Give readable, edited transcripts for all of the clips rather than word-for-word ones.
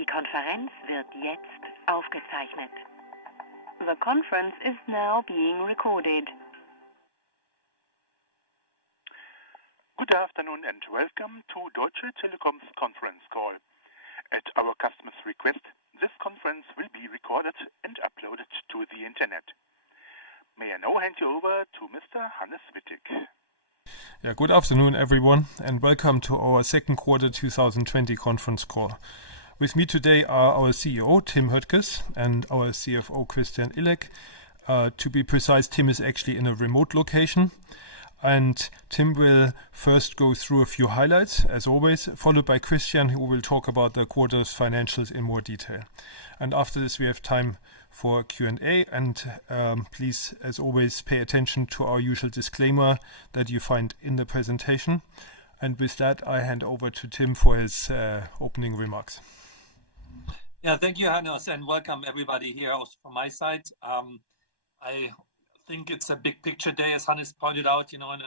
Die Konferenz wird jetzt aufgezeichnet. The conference is now being recorded. Good afternoon and welcome to Deutsche Telekom's conference call. At our customer's request, this conference will be recorded and uploaded to the internet. May I now hand you over to Mr. Hannes Wittig. Yeah, good afternoon, everyone, and welcome to our second quarter 2020 conference call. With me today are our CEO, Tim Höttges, and our CFO, Christian Illek. To be precise, Tim is actually in a remote location, and Tim will first go through a few highlights, as always, followed by Christian, who will talk about the quarter's financials in more detail. And after this, we have time for Q&A, and please, as always, pay attention to our usual disclaimer that you find in the presentation. And with that, I hand over to Tim for his opening remarks. Yeah, thank you, Hannes, and welcome everybody here also from my side. I think it's a big picture day, as Hannes pointed out, in a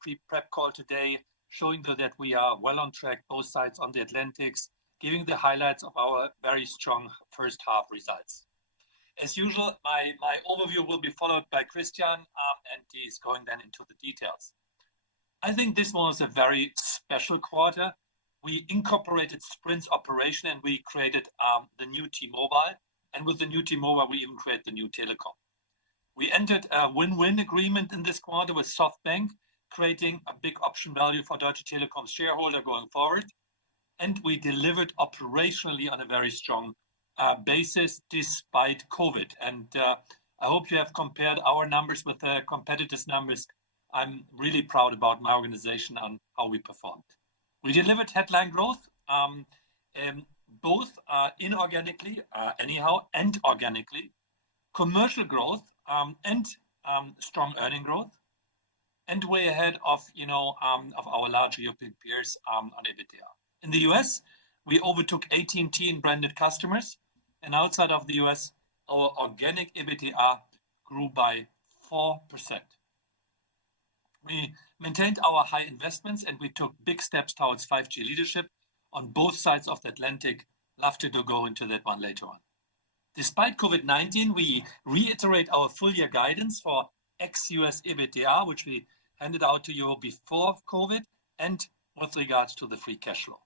pre-prep call today, showing that we are well on track, both sides on the Atlantics, giving the highlights of our very strong first half results. As usual, my overview will be followed by Christian, and he's going then into the details. I think this was a very special quarter. We incorporated Sprint's operation and we created the new T-Mobile. And with the new T-Mobile, we even created the new Telekom. We entered a win-win agreement in this quarter with SoftBank, creating a big option value for Deutsche Telekom's shareholder going forward. And we delivered operationally on a very strong basis despite COVID. And I hope you have compared our numbers with the competitors' numbers. I'm really proud about my organization and how we performed. We delivered headline growth, both inorganically, and organically, commercial growth, and strong earning growth, and way ahead of our large European peers on EBITDA. In the US, we overtook AT&T in branded customers, and outside of the US, our organic EBITDA grew by 4%. We maintained our high investments and we took big steps towards 5G leadership on both sides of the Atlantic. Love to go into that one later on. Despite COVID-19, we reiterate our full year guidance for ex-US EBITDA, which we handed out to you before COVID, and with regards to the free cash flow.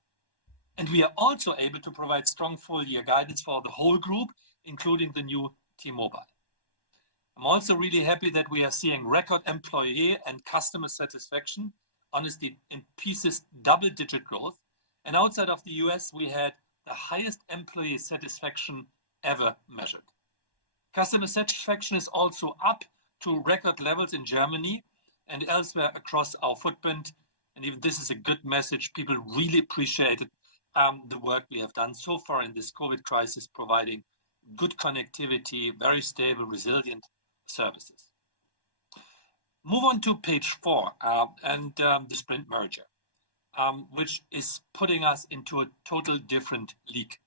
And we are also able to provide strong full year guidance for the whole group, including the new T-Mobile. I'm also really happy that we are seeing record employee and customer satisfaction, honestly, in pieces double-digit growth. And outside of the US, we had the highest employee satisfaction ever measured. Customer satisfaction is also up to record levels in Germany and elsewhere across our footprint. And even this is a good message. People really appreciated the work we have done so far in this COVID crisis, providing good connectivity, very stable, resilient services. Move on to page 4 and the Sprint merger, which is putting us into a total different league.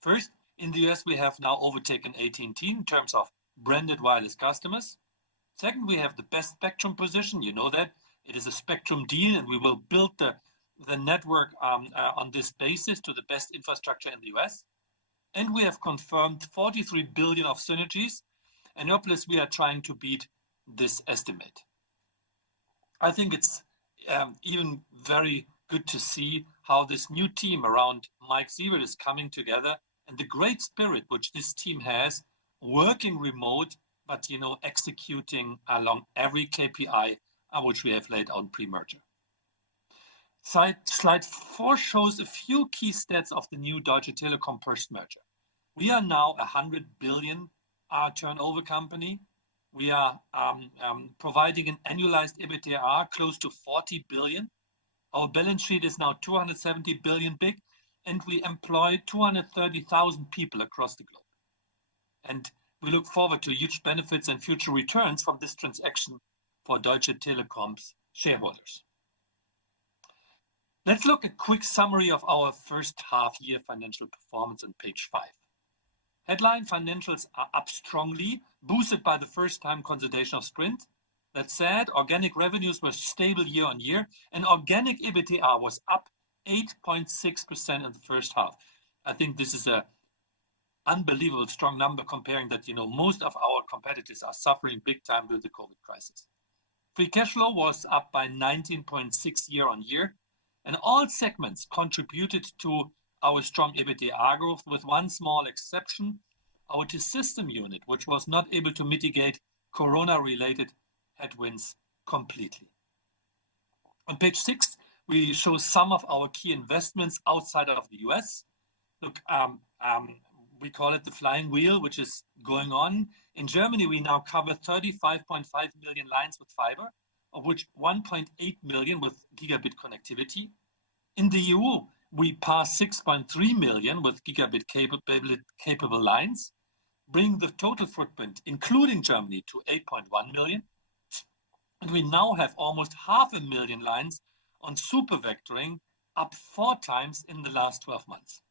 First, in the US, we have now overtaken AT&T in terms of branded wireless customers. Second, we have the best spectrum position. You know that. It is a spectrum deal, and we will build the network on this basis to the best infrastructure in the US. And we have confirmed 43 billion of synergies. And hopeless, we are trying to beat this estimate. I think it's even very good to see how this new team around Mike Sievert is coming together and the great spirit which this team has, working remote, but executing along every KPI which we have laid out pre-merger. Slide 4 shows a few key stats of the new Deutsche Telekom post-merger. We are now a 100 billion turnover company. We are providing an annualized EBITDA close to 40 billion. Our balance sheet is now 270 billion big, and we employ 230,000 people across the globe. And we look forward to huge benefits and future returns from this transaction for Deutsche Telekom's shareholders. Let's look at a quick summary of our first half year financial performance on page 5. Headline financials are up strongly, boosted by the first-time consolidation of Sprint. That said, organic revenues were stable year on year, and organic EBITDA was up 8.6% in the first half. I think this is a unbelievable strong number comparing that, most of our competitors are suffering big time with the COVID crisis. Free cash flow was up by 19.6 year on year, and all segments contributed to our strong EBITDA growth, with one small exception, our T-System unit, which was not able to mitigate corona-related headwinds completely. On page 6, we show some of our key investments outside of the US. Look, we call it the flying wheel, which is going on. In Germany, we now cover 35.5 million lines with fiber, of which 1.8 million with gigabit connectivity. In the EU, we pass 6.3 million with gigabit capable lines, bringing the total footprint, including Germany, to 8.1 million. And we now have almost 500,000 lines on super vectoring, up 4 times in the last 12 months.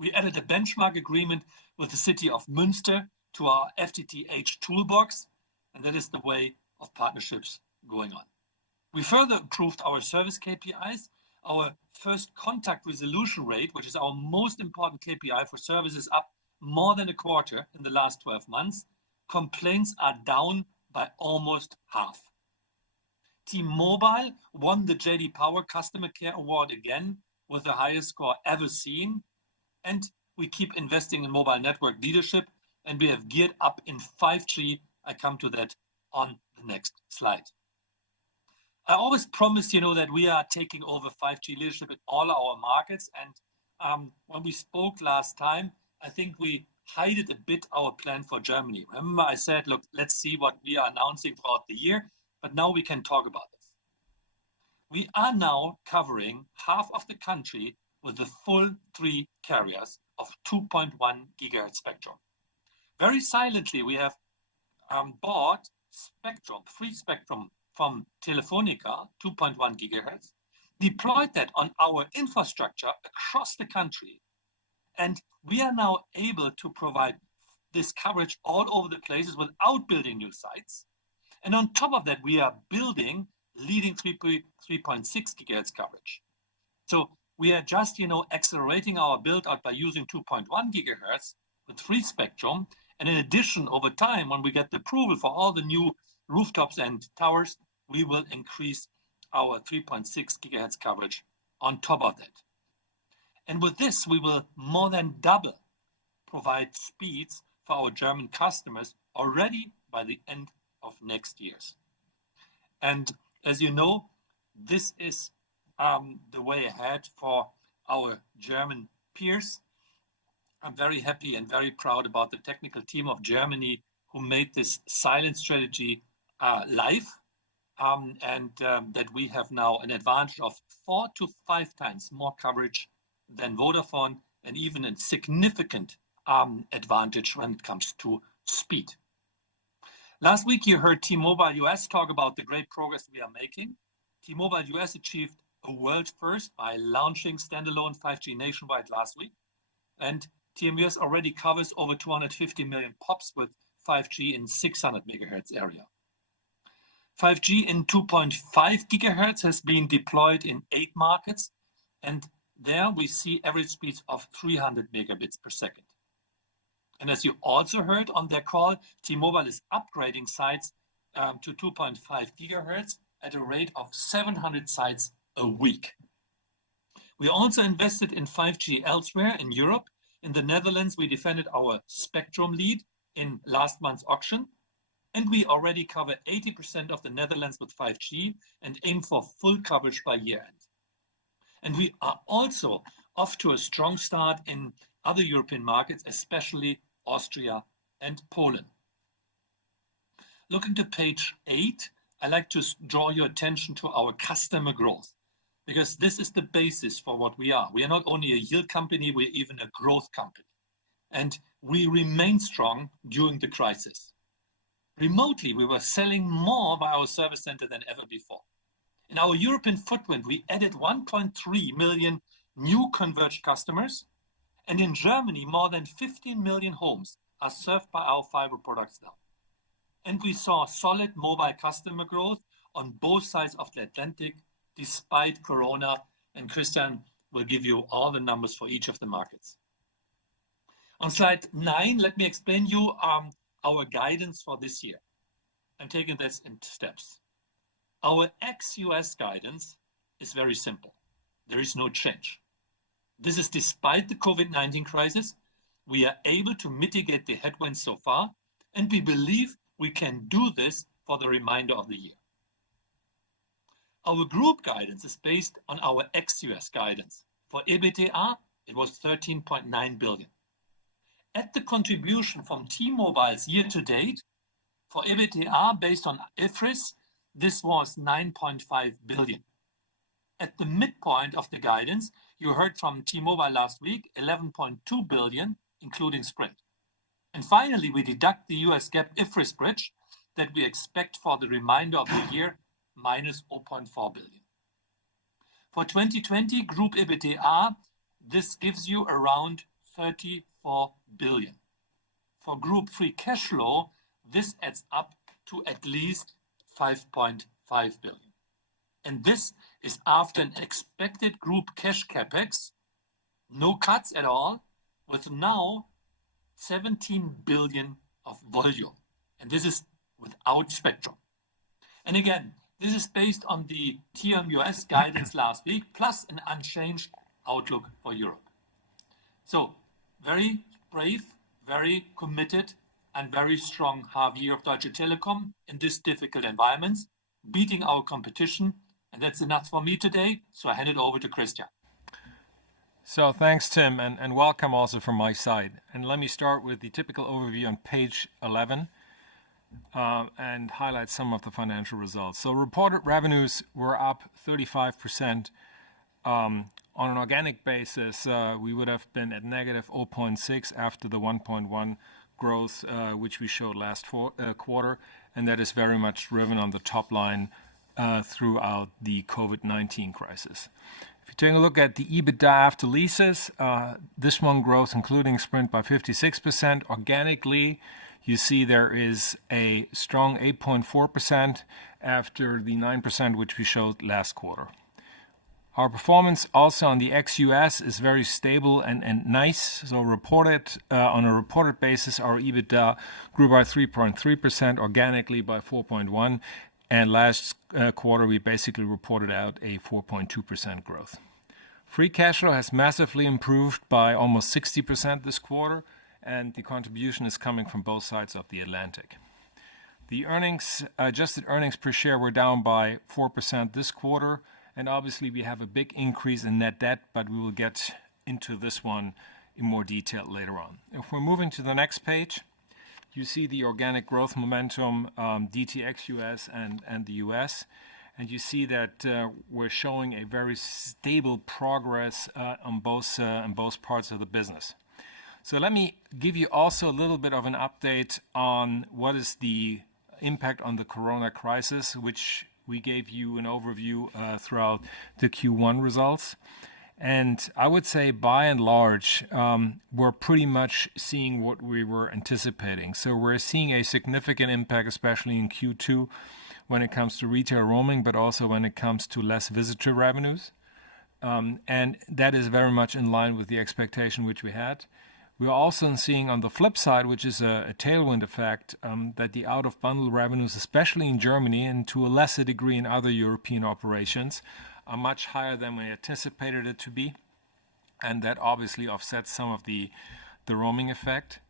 We added a benchmark agreement with the city of Münster to our FTTH toolbox, and that is the way of partnerships going on. We further improved our service KPIs. Our first contact resolution rate, which is our most important KPI for services, up more than a quarter in the last 12 months. Complaints are down by almost half. T-Mobile won the JD Power Customer Care Award again with the highest score ever seen. And we keep investing in mobile network leadership, and we have geared up in 5G. I come to that on the next slide. I always promise, that we are taking over 5G leadership in all our markets. And when we spoke last time, I think we hid a bit our plan for Germany. Remember, I said, look, let's see what we are announcing throughout the year. But now we can talk about this. We are now covering half of the country with the full 3 carriers of 2.1 gigahertz spectrum. Very silently, we have bought spectrum, free spectrum from Telefonica, 2.1 gigahertz, deployed that on our infrastructure across the country, and we are now able to provide this coverage all over the places without building new sites. And on top of that, we are building leading 3.6 gigahertz coverage. So we are just, accelerating our build out by using 2.1 gigahertz with free spectrum. And in addition, over time, when we get the approval for all the new rooftops and towers, we will increase our 3.6 gigahertz coverage on top of that. And with this, we will more than double provide speeds for our German customers already by the end of next year. And as you know, this is the way ahead for our German peers. I'm very happy and very proud about the technical team of Germany who made this silent strategy live, and that we have now an advantage of 4 to 5 times more coverage than Vodafone, and even a significant advantage when it comes to speed. Last week, you heard T-Mobile US talk about the great progress we are making. T-Mobile US achieved a world first by launching standalone 5G nationwide last week. And TMUS already covers over 250 million POPs with 5G in 600 megahertz area. 5G in 2.5 gigahertz has been deployed in 8 markets, and there we see average speeds of 300 megabits per second. And as you also heard on their call, T-Mobile is upgrading sites to 2.5 gigahertz at a rate of 700 sites a week. We also invested in 5G elsewhere in Europe. In the Netherlands, we defended our spectrum lead in last month's auction, and we already cover 80% of the Netherlands with 5G and aim for full coverage by year end. And we are also off to a strong start in other European markets, especially Austria and Poland. Looking to page 8, I'd like to draw your attention to our customer growth, because this is the basis for what we are. We are not only a yield company, we're even a growth company. And we remain strong during the crisis. Remotely, we were selling more by our service center than ever before. In our European footprint, we added 1.3 million new converged customers. And in Germany, more than 15 million homes are served by our fiber products now. And we saw solid mobile customer growth on both sides of the Atlantic, despite Corona. And Christian will give you all the numbers for each of the markets. On slide 9, let me explain you our guidance for this year. I'm taking this in steps. Our ex-US guidance is very simple. There is no change. This is despite the COVID-19 crisis. We are able to mitigate the headwinds so far, and we believe we can do this for the remainder of the year. Our group guidance is based on our ex-US guidance. For EBITDA, it was 13.9 billion. At the contribution from T-Mobile's year to date, for EBITDA based on IFRS, this was 9.5 billion. At the midpoint of the guidance, you heard from T-Mobile last week, 11.2 billion, including Sprint. And finally, we deduct the US GAAP IFRS bridge that we expect for the remainder of the year, minus 0.4 billion. For 2020 group EBITDA, this gives you around 34 billion. For group free cash flow, this adds up to at least 5.5 billion. And this is after an expected group cash capex, no cuts at all, with now 17 billion of volume. And this is without spectrum. And again, this is based on the TMUS guidance last week, plus an unchanged outlook for Europe. So, very brave, very committed, and very strong half year of Deutsche Telekom in this difficult environment, beating our competition. And that's enough for me today. So I hand it over to Christian. So thanks, Tim, and welcome also from my side. And let me start with the typical overview on page 11 and highlight some of the financial results. So reported revenues were up 35%. On an organic basis, we would have been at negative 0.6 after the 1.1 growth, which we showed last quarter. And that is very much driven on the top line throughout the COVID-19 crisis. If you take a look at the EBITDA after leases, this one grows, including Sprint, by 56%. Organically, you see there is a strong 8.4% after the 9% which we showed last quarter. Our performance also on the ex-US is very stable and nice. So on a reported basis, our EBITDA grew by 3.3%, organically by 4.1%. And last quarter, we basically reported out a 4.2% growth. Free cash flow has massively improved by almost 60% this quarter, and the contribution is coming from both sides of the Atlantic. The adjusted earnings per share were down by 4% this quarter, and obviously we have a big increase in net debt, but we will get into this one in more detail later on. If we're moving to the next page, you see the organic growth momentum, DTX US and the US, and you see that we're showing a very stable progress on both parts of the business. So let me give you also a little bit of an update on what is the impact on the corona crisis, which we gave you an overview throughout the Q1 results. And I would say, by and large, we're pretty much seeing what we were anticipating. So we're seeing a significant impact, especially in Q2, when it comes to retail roaming, but also when it comes to less visitor revenues. And that is very much in line with the expectation which we had. We're also seeing on the flip side, which is a tailwind effect, that the out-of-bundle revenues, especially in Germany and to a lesser degree in other European operations, are much higher than we anticipated it to be, and that obviously offsets some of the roaming effect.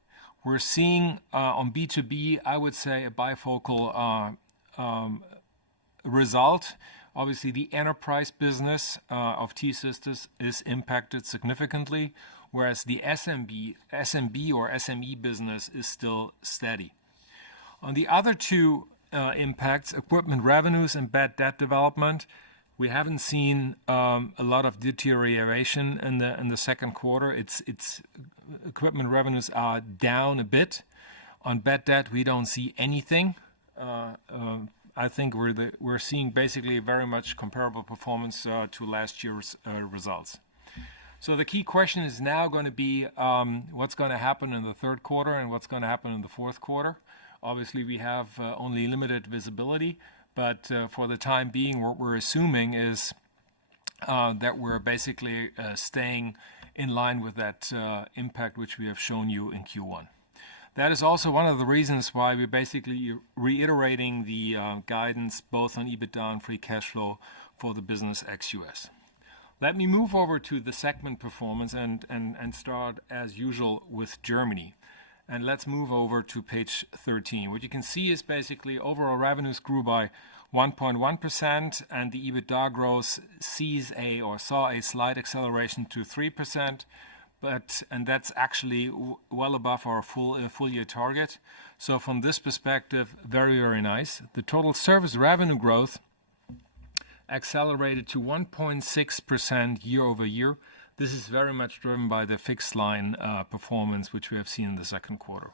We're seeing on B2B, I would say, a bifocal result. Obviously, the enterprise business of T-Systems is impacted significantly, whereas the SMB or SME business is still steady. On the other two impacts, equipment revenues and bad debt development, we haven't seen a lot of deterioration in the second quarter. It's equipment revenues are down a bit. On bad debt, we don't see anything. I think we're seeing basically very much comparable performance to last year's results. So the key question is now going to be what's going to happen in the third quarter and what's going to happen in the fourth quarter. Obviously, we have only limited visibility. But for the time being, what we're assuming is that we're basically staying in line with that impact which we have shown you in Q1. That is also one of the reasons why we're basically reiterating the guidance both on EBITDA and free cash flow for the business ex-US. Let me move over to the segment performance and start as usual with Germany. And let's move over to page 13. What you can see is basically overall revenues grew by 1.1%, and the EBITDA growth saw a slight acceleration to 3%, and that's actually well above our full year target. So from this perspective, very, very nice. The total service revenue growth accelerated to 1.6% year over year. This is very much driven by the fixed line performance, which we have seen in the second quarter.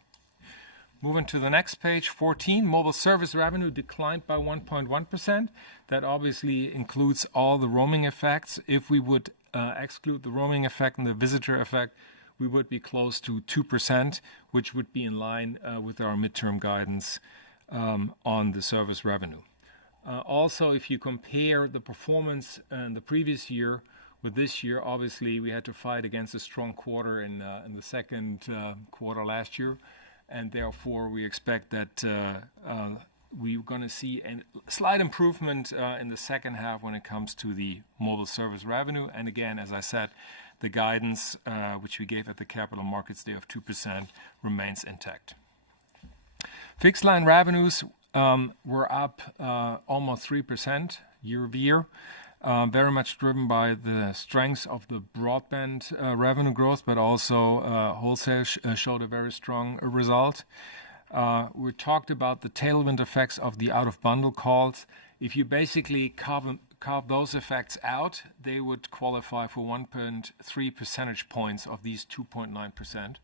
Moving to the next page, 14, mobile service revenue declined by 1.1%. That obviously includes all the roaming effects. If we would exclude the roaming effect and the visitor effect, we would be close to 2%, which would be in line with our midterm guidance on the service revenue. Also, if you compare the performance in the previous year with this year, obviously we had to fight against a strong quarter in the second quarter last year. And therefore, we expect that we're going to see a slight improvement in the second half when it comes to the mobile service revenue. And again, as I said, the guidance which we gave at the Capital Markets Day of 2% remains intact. Fixed line revenues were up almost 3% year over year. Very much driven by the strengths of the broadband revenue growth, but also wholesale showed a very strong result. We talked about the tailwind effects of the out-of-bundle calls. If you basically carve those effects out, they would qualify for 1.3 percentage points of these 2.9%.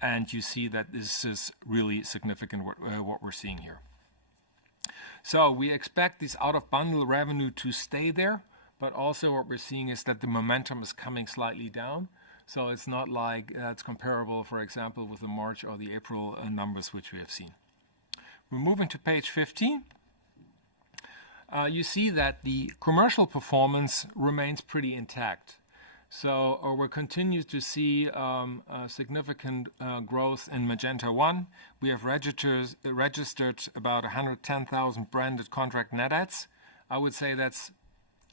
And you see that this is really significant what we're seeing here. So we expect this out-of-bundle revenue to stay there, but also what we're seeing is that the momentum is coming slightly down. So it's not like it's comparable, for example, with the March or the April numbers which we have seen. We're moving to page 15. You see that the commercial performance remains pretty intact. So we continue to see significant growth in Magenta 1. We have registered about 110,000 branded contract net adds. I would say that's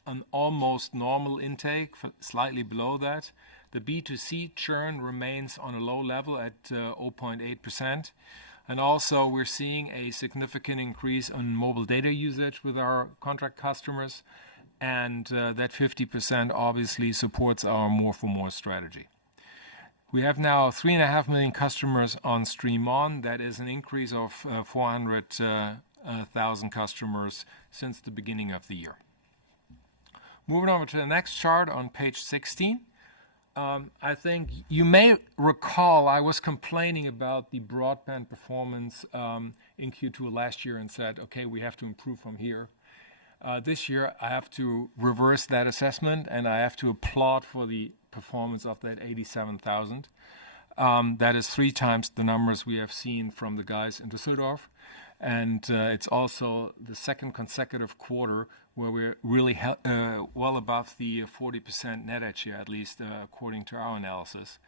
an almost normal intake, slightly below that. The B2C churn remains on a low level at 0.8%. And also we're seeing a significant increase on mobile data usage with our contract customers. And that 50% obviously supports our more for more strategy. We have now 3.5 million customers on Stream On. That is an increase of 400,000 customers since the beginning of the year. Moving over to the next chart on page 16. I think you may recall I was complaining about the broadband performance in Q2 last year and said, okay, we have to improve from here. This year, I have to reverse that assessment, and I have to applaud for the performance of that 87,000. That is 3 times the numbers we have seen from the guys in Düsseldorf. And it's also the second consecutive quarter where we're really well above the 40% net add share, at least according to our analysis.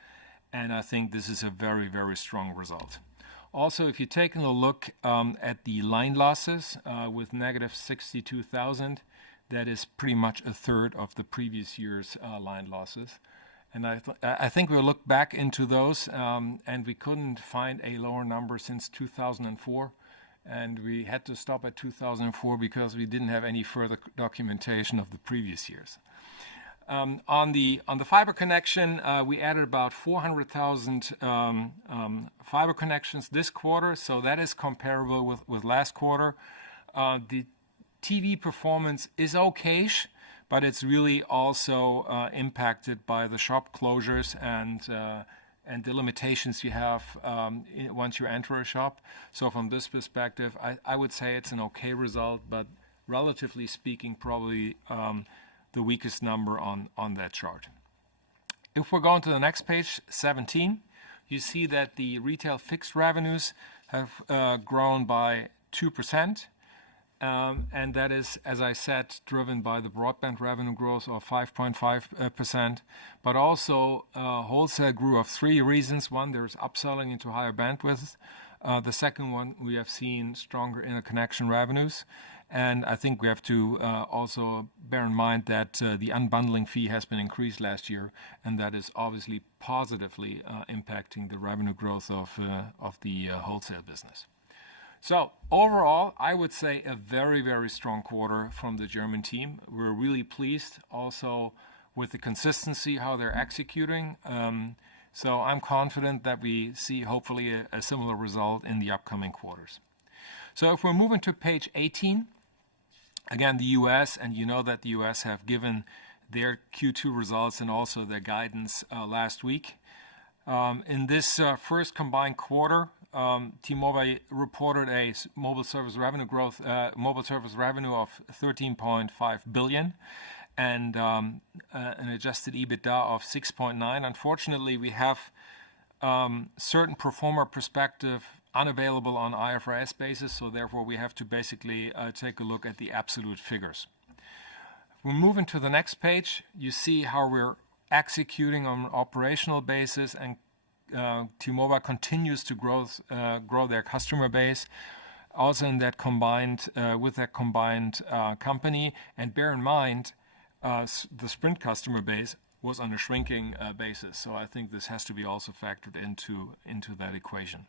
And I think this is a very, very strong result. Also, if you're taking a look at the line losses with negative 62,000, that is pretty much a third of the previous year's line losses. And I think we'll look back into those, and we couldn't find a lower number since 2004. And we had to stop at 2004 because we didn't have any further documentation of the previous years. On the fiber connection, we added about 400,000 fiber connections this quarter, so that is comparable with last quarter. The TV performance is okayish, but it's really also impacted by the shop closures and the limitations you have once you enter a shop. So from this perspective, I would say it's an okay result, but relatively speaking, probably the weakest number on that chart. If we're going to the next page, 17, you see that the retail fixed revenues have grown by 2%. and that is, as I said, driven by the broadband revenue growth of 5.5%, but also wholesale grew of three reasons. One, there's upselling into higher bandwidth. The second one, we have seen stronger interconnection revenues. And I think we have to also bear in mind that the unbundling fee has been increased last year, and that is obviously positively impacting the revenue growth of the wholesale business. So overall, I would say a very, very strong quarter from the German team. We're really pleased also with the consistency, how they're executing. So I'm confident that we see hopefully a similar result in the upcoming quarters. So if we're moving to page 18, again, the US, and you know that the US have given their Q2 results and also their guidance last week. In this first combined quarter, T-Mobile reported a mobile service revenue growth, mobile service revenue of 13.5 billion and an adjusted EBITDA of 6.9. Unfortunately, we have certain pro forma perspective unavailable on IFRS basis, so therefore we have to basically take a look at the absolute figures. We're moving to the next page. You see how we're executing on an operational basis, and T-Mobile continues to grow their customer base, also in that combined with that combined company. And bear in mind, the Sprint customer base was on a shrinking basis, so I think this has to be also factored into that equation.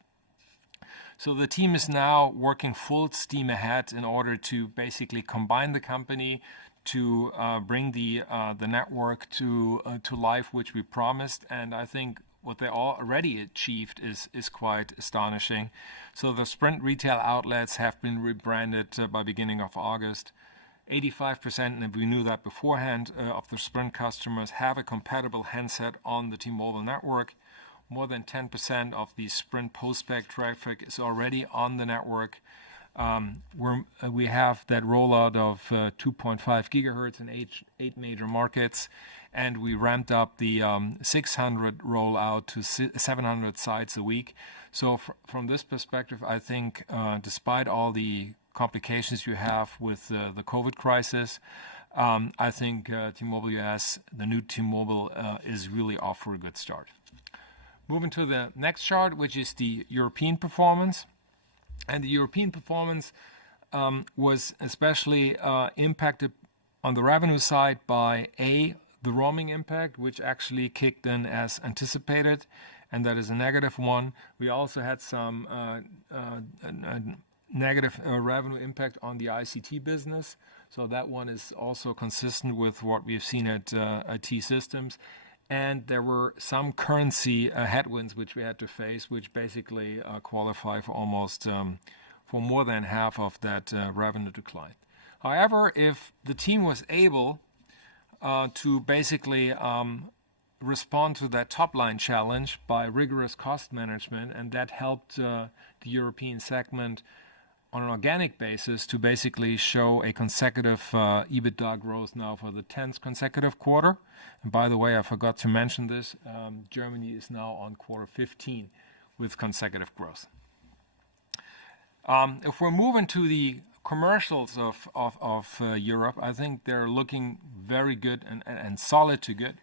So the team is now working full steam ahead in order to basically combine the company to bring the network to life, which we promised. And I think what they already achieved is quite astonishing. So the Sprint retail outlets have been rebranded by beginning of August. 85%, and we knew that beforehand, of the Sprint customers have a compatible handset on the T-Mobile network. More than 10% of the Sprint postpaid traffic is already on the network. We have that rollout of 2.5 gigahertz in eight major markets, and we ramped up the 600 rollout to 700 sites a week. So from this perspective, I think despite all the complications you have with the COVID crisis, I think T-Mobile US, the new T-Mobile, is really off for a good start. Moving to the next chart, which is the European performance. And the European performance was especially impacted on the revenue side by the roaming impact, which actually kicked in as anticipated, and that is a negative one. We also had some negative revenue impact on the ICT business, so that one is also consistent with what we've seen at T-Systems. And there were some currency headwinds which we had to face, which basically qualify for almost for more than half of that revenue decline. However, if the team was able to basically respond to that top-line challenge by rigorous cost management, and that helped the European segment on an organic basis to basically show a consecutive EBITDA growth now for the 10th consecutive quarter. And by the way, I forgot to mention this, Germany is now on quarter 15 with consecutive growth. If we're moving to the commercials of Europe, I think they're looking very good and solid to good.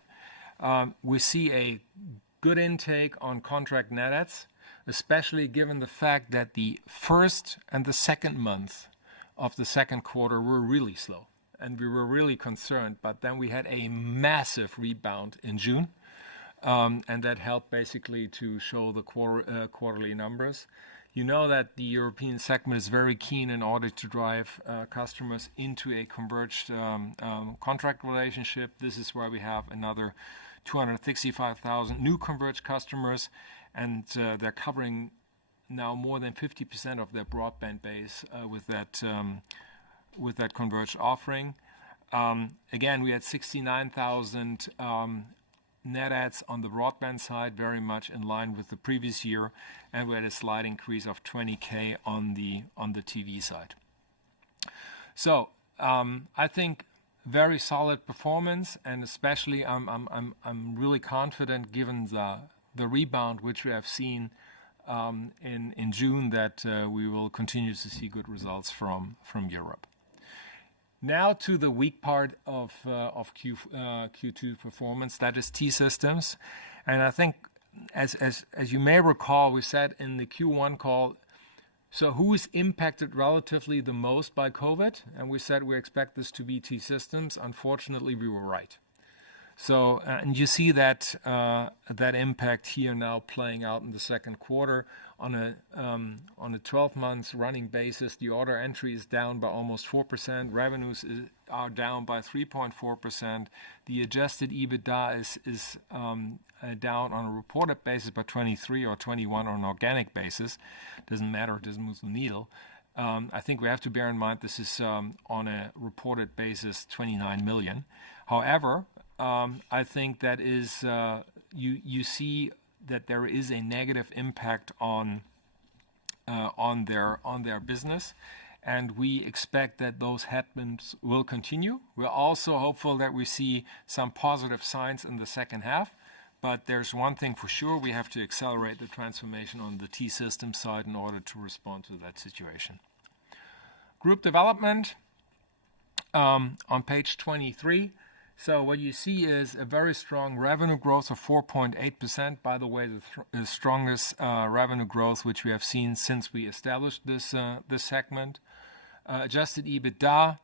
We see a good intake on contract net adds, especially given the fact that the first and the second month of the second quarter were really slow. And we were really concerned, but then we had a massive rebound in June, and that helped basically to show the quarterly numbers. You know that the European segment is very keen in order to drive customers into a converged contract relationship. This is where we have another 265,000 new converged customers, and they're covering now more than 50% of their broadband base with that converged offering. Again, we had 69,000 net adds on the broadband side, very much in line with the previous year, and we had a slight increase of 20K on the TV side. So I think very solid performance, and especially I'm really confident given the rebound which we have seen in June that we will continue to see good results from Europe. Now to the weak part of Q2 performance, that is T-Systems. And I think, as you may recall, we said in the Q1 call, so who is impacted relatively the most by COVID? And we said we expect this to be T-Systems. Unfortunately, we were right. So, and you see that that impact here now playing out in the second quarter. On a 12 months running basis, the order entry is down by almost 4%. Revenues are down by 3.4%. The adjusted EBITDA is down on a reported basis by 23 or 21 on an organic basis. Doesn't matter, it doesn't move the needle. I think we have to bear in mind this is on a reported basis 29 million. However, I think that is you see that there is a negative impact on their business, and we expect that those headwinds will continue. We're also hopeful that we see some positive signs in the second half, but there's one thing for sure: we have to accelerate the transformation on the T-System side in order to respond to that situation. Group development on page 23. So what you see is a very strong revenue growth of 4.8%. By the way, the strongest revenue growth which we have seen since we established this segment. Adjusted EBITDA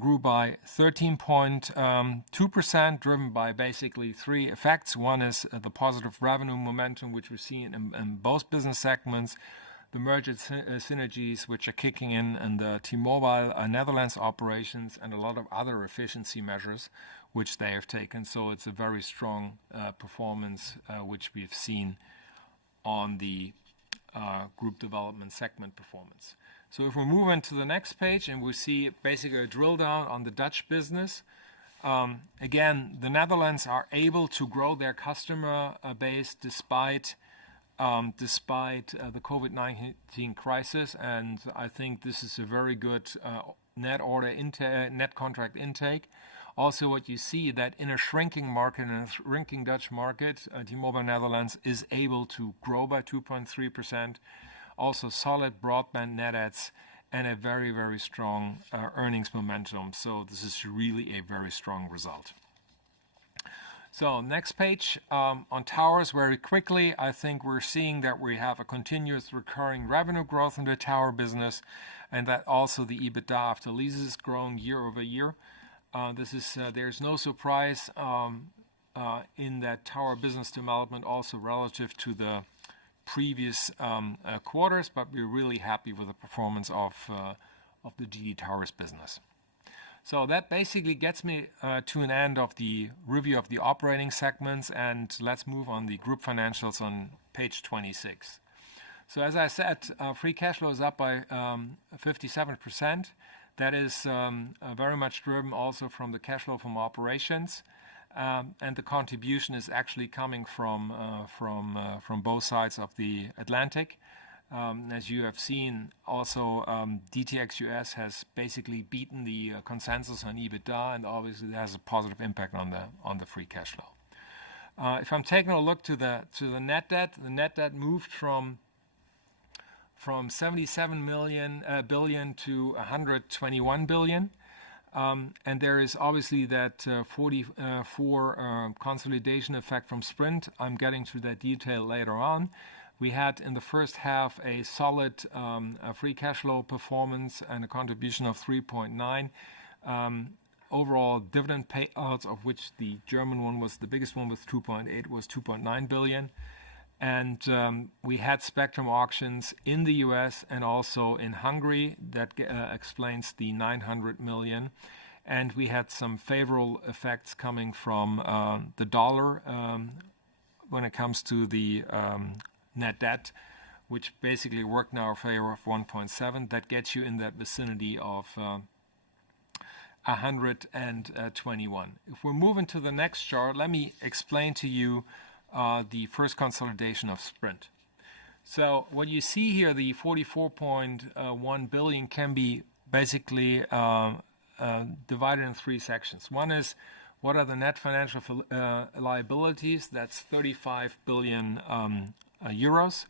grew by 13.2%, driven by basically three effects. One is the positive revenue momentum, which we're seeing in both business segments. The merger synergies, which are kicking in the T-Mobile Netherlands operations, and a lot of other efficiency measures which they have taken. So it's a very strong performance which we've seen on the group development segment performance. So if we move into the next page and we see basically a drill down on the Dutch business, again, the Netherlands are able to grow their customer base despite the COVID-19 crisis, and I think this is a very good net contract intake. Also, what you see that in a shrinking market, in a shrinking Dutch market, T-Mobile Netherlands is able to grow by 2.3%. Also, solid broadband net adds and a very, very strong earnings momentum. So this is really a very strong result. So next page, on towers, very quickly, I think we're seeing that we have a continuous recurring revenue growth in the tower business, and that also the EBITDA after leases is growing year over year. There's no surprise in that tower business development also relative to the previous quarters, but we're really happy with the performance of the GD Towers business. So that basically gets me to an end of the review of the operating segments, and let's move on the group financials on page 26. So as I said, free cash flow is up by 57%. That is very much driven also from the cash flow from operations, and the contribution is actually coming from both sides of the Atlantic. As you have seen, also DTX US has basically beaten the consensus on EBITDA, and obviously that has a positive impact on the free cash flow. If I'm taking a look to the net debt, the net debt moved from 77 billion to 121 billion. And there is obviously that 44 consolidation effect from Sprint. I'm getting to that detail later on. We had in the first half a solid free cash flow performance and a contribution of 3.9. Overall dividend payouts, of which the German one was the biggest one with 2.8, was 2.9 billion. And we had spectrum auctions in the US and also in Hungary. That explains the 900 million. And we had some favorable effects coming from the dollar when it comes to the net debt, which basically worked in our favor of 1.7. That gets you in that vicinity of 121. If we're moving to the next chart, let me explain to you the first consolidation of Sprint. So what you see here, the 44.1 billion can be basically divided in three sections. One is what are the net financial liabilities? That's 35 billion euros.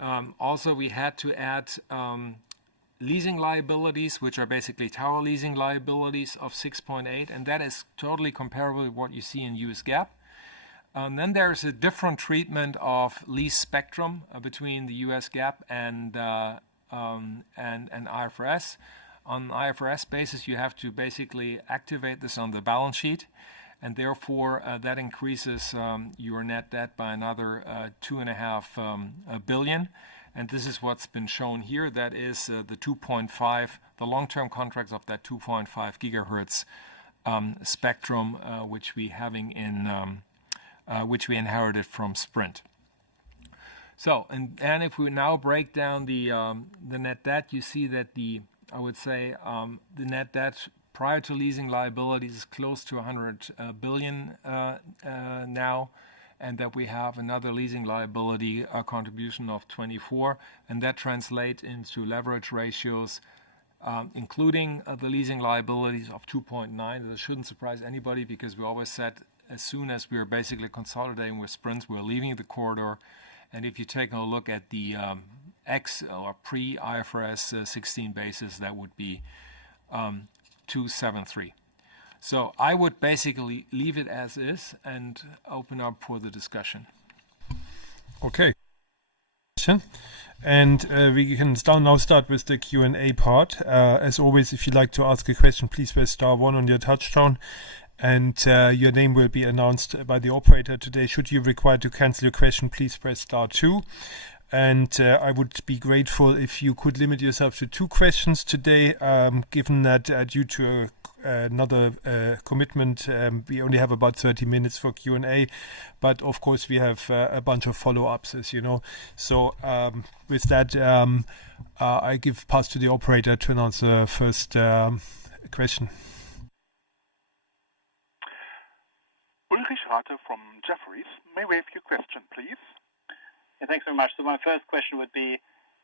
Also, we had to add leasing liabilities, which are basically tower leasing liabilities of 6.8, and that is totally comparable to what you see in US GAAP. Then there's a different treatment of lease spectrum between the US GAAP and IFRS. On IFRS basis, you have to basically activate this on the balance sheet, and therefore that increases your net debt by another 2.5 billion. And this is what's been shown here. That is the 2.5, the long-term contracts of that 2.5 gigahertz spectrum, which we inherited from Sprint. So, and if we now break down the net debt, you see that the net debt prior to leasing liabilities is close to 100 billion now, and that we have another leasing liability contribution of 24, and that translates into leverage ratios, including the leasing liabilities of 2.9. That shouldn't surprise anybody, because we always said as soon as we're basically consolidating with Sprint, we're leaving the corridor. And if you take a look at the ex or pre-IFRS 16 basis, that would be 273. So I would basically leave it as is and open up for the discussion. Okay. And we can now start with the Q&A part. As always, if you'd like to ask a question, please press *1 on your touchtone, and your name will be announced by the operator today. Should you require to cancel your question, please press *2. And I would be grateful if you could limit yourself to 2 questions today, given that due to another commitment, we only have about 30 minutes for Q&A. But of course, we have a bunch of follow-ups, as you know. So with that, I pass to the operator to announce the first question. Ulrich Rate from Jefferies. May we have your question, please? Yeah, thanks very much. So my first question would be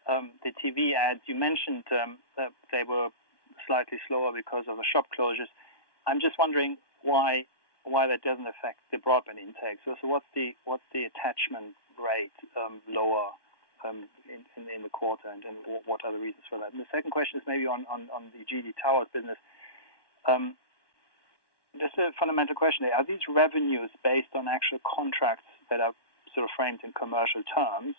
the TV ads. You mentioned that they were slightly slower because of the shop closures. I'm just wondering why that doesn't affect the broadband intake. So what's the attachment rate lower in the quarter, and what are the reasons for that? And the second question is maybe on the GD Towers business. Just a fundamental question: are these revenues based on actual contracts that are sort of framed in commercial terms?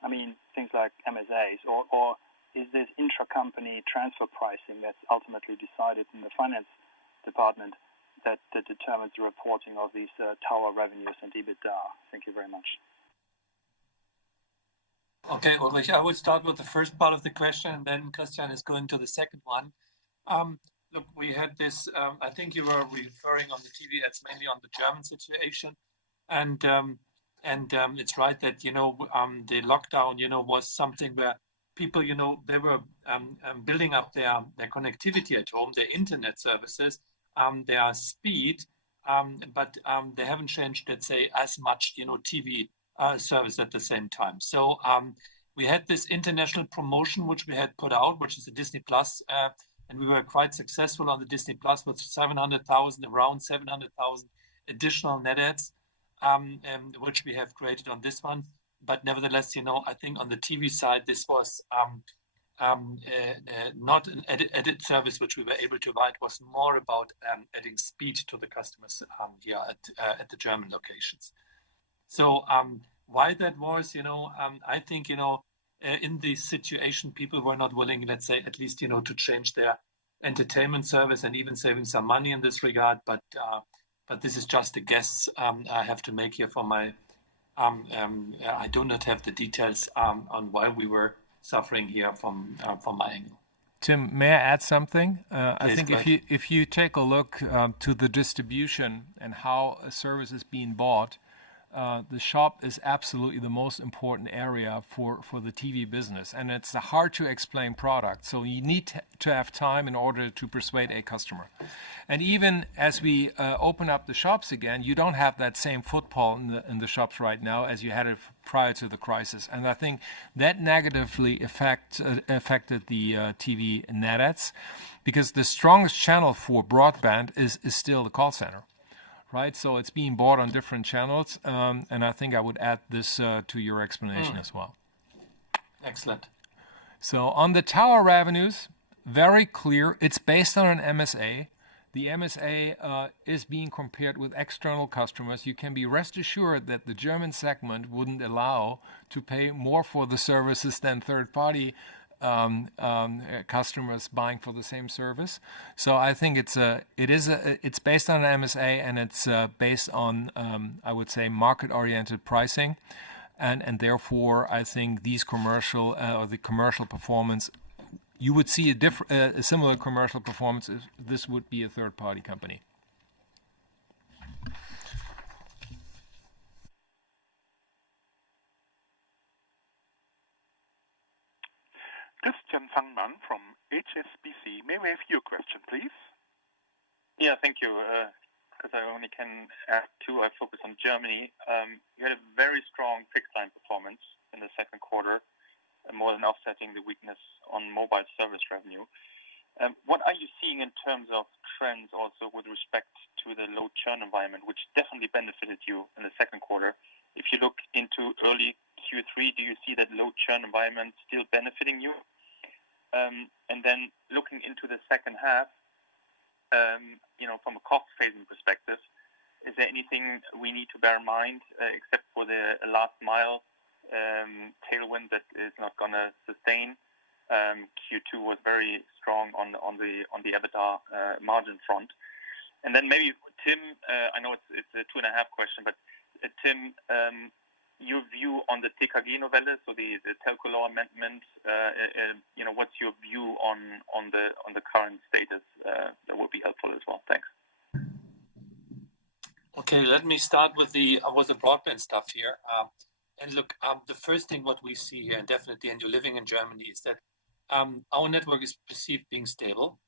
I mean, things like MSAs, or is this intra-company transfer pricing that's ultimately decided in the finance department that determines the reporting of these tower revenues and EBITDA? Thank you very much. Okay, Ulrich, I would start with the first part of the question, and then Christian is going to the second one. Look, we had this, I think you were referring on the TV ads mainly on the German situation. And it's right that, the lockdown, was something where people, they were building up their connectivity at home, their internet services, their speed, but they haven't changed, let's say, as much, TV service at the same time. So we had this international promotion, which we had put out, which is the Disney Plus, and we were quite successful on the Disney Plus with around 700,000 additional net adds, which we have created on this one. But nevertheless, I think on the TV side, this was not an added service which we were able to provide. It was more about adding speed to the customers here at the German locations. So why that was, I think, in this situation, people were not willing, let's say, at least, to change their entertainment service and even saving some money in this regard. But this is just a guess I have to make here for my. I do not have the details on why we were suffering here from my angle. Tim, may I add something? I think right. if you take a look to the distribution and how a service is being bought, the shop is absolutely the most important area for the TV business. And it's a hard to explain product. So you need to have time in order to persuade a customer. And even as we open up the shops again, you don't have that same footfall in the shops right now as you had it prior to the crisis. And I think that negatively affected the TV net adds, because the strongest channel for broadband is still the call center. Right, so it's being bought on different channels, and I think I would add this to your explanation as well. Excellent. So on the tower revenues, very clear. It's based on an MSA. The MSA is being compared with external customers. You can be rest assured that the German segment wouldn't allow to pay more for the services than third-party customers buying for the same service. So I think it's based on an MSA, and it's based on I would say market-oriented pricing, and therefore I think these the commercial performance. You would see a similar commercial performance if this would be a third-party company. Christian Fangmann from HSBC. May we have your question, please? Yeah, thank you. Because I only can ask two. I focus on Germany. You had a very strong fixed line performance in the second quarter, more than offsetting the weakness on mobile service revenue. What are you seeing in terms of trends also with respect to the low churn environment, which definitely benefited you in the second quarter? If you look into early Q3, do you see that low churn environment still benefiting you? And then looking into the second half, from a cost phasing perspective, is there anything we need to bear in mind except for the last mile tailwind that is not going to sustain? Q2 was very strong on the EBITDA margin front. And then maybe Tim, I know it's a 2.5 question, but Tim, your view on the TKG novelle, so the telco law amendment. What's your view on the current status? That would be helpful as well. Thanks. Okay, let me start with the broadband stuff here. And look, the first thing what we see here, and definitely, and you're living in Germany, is that our network is perceived being stable.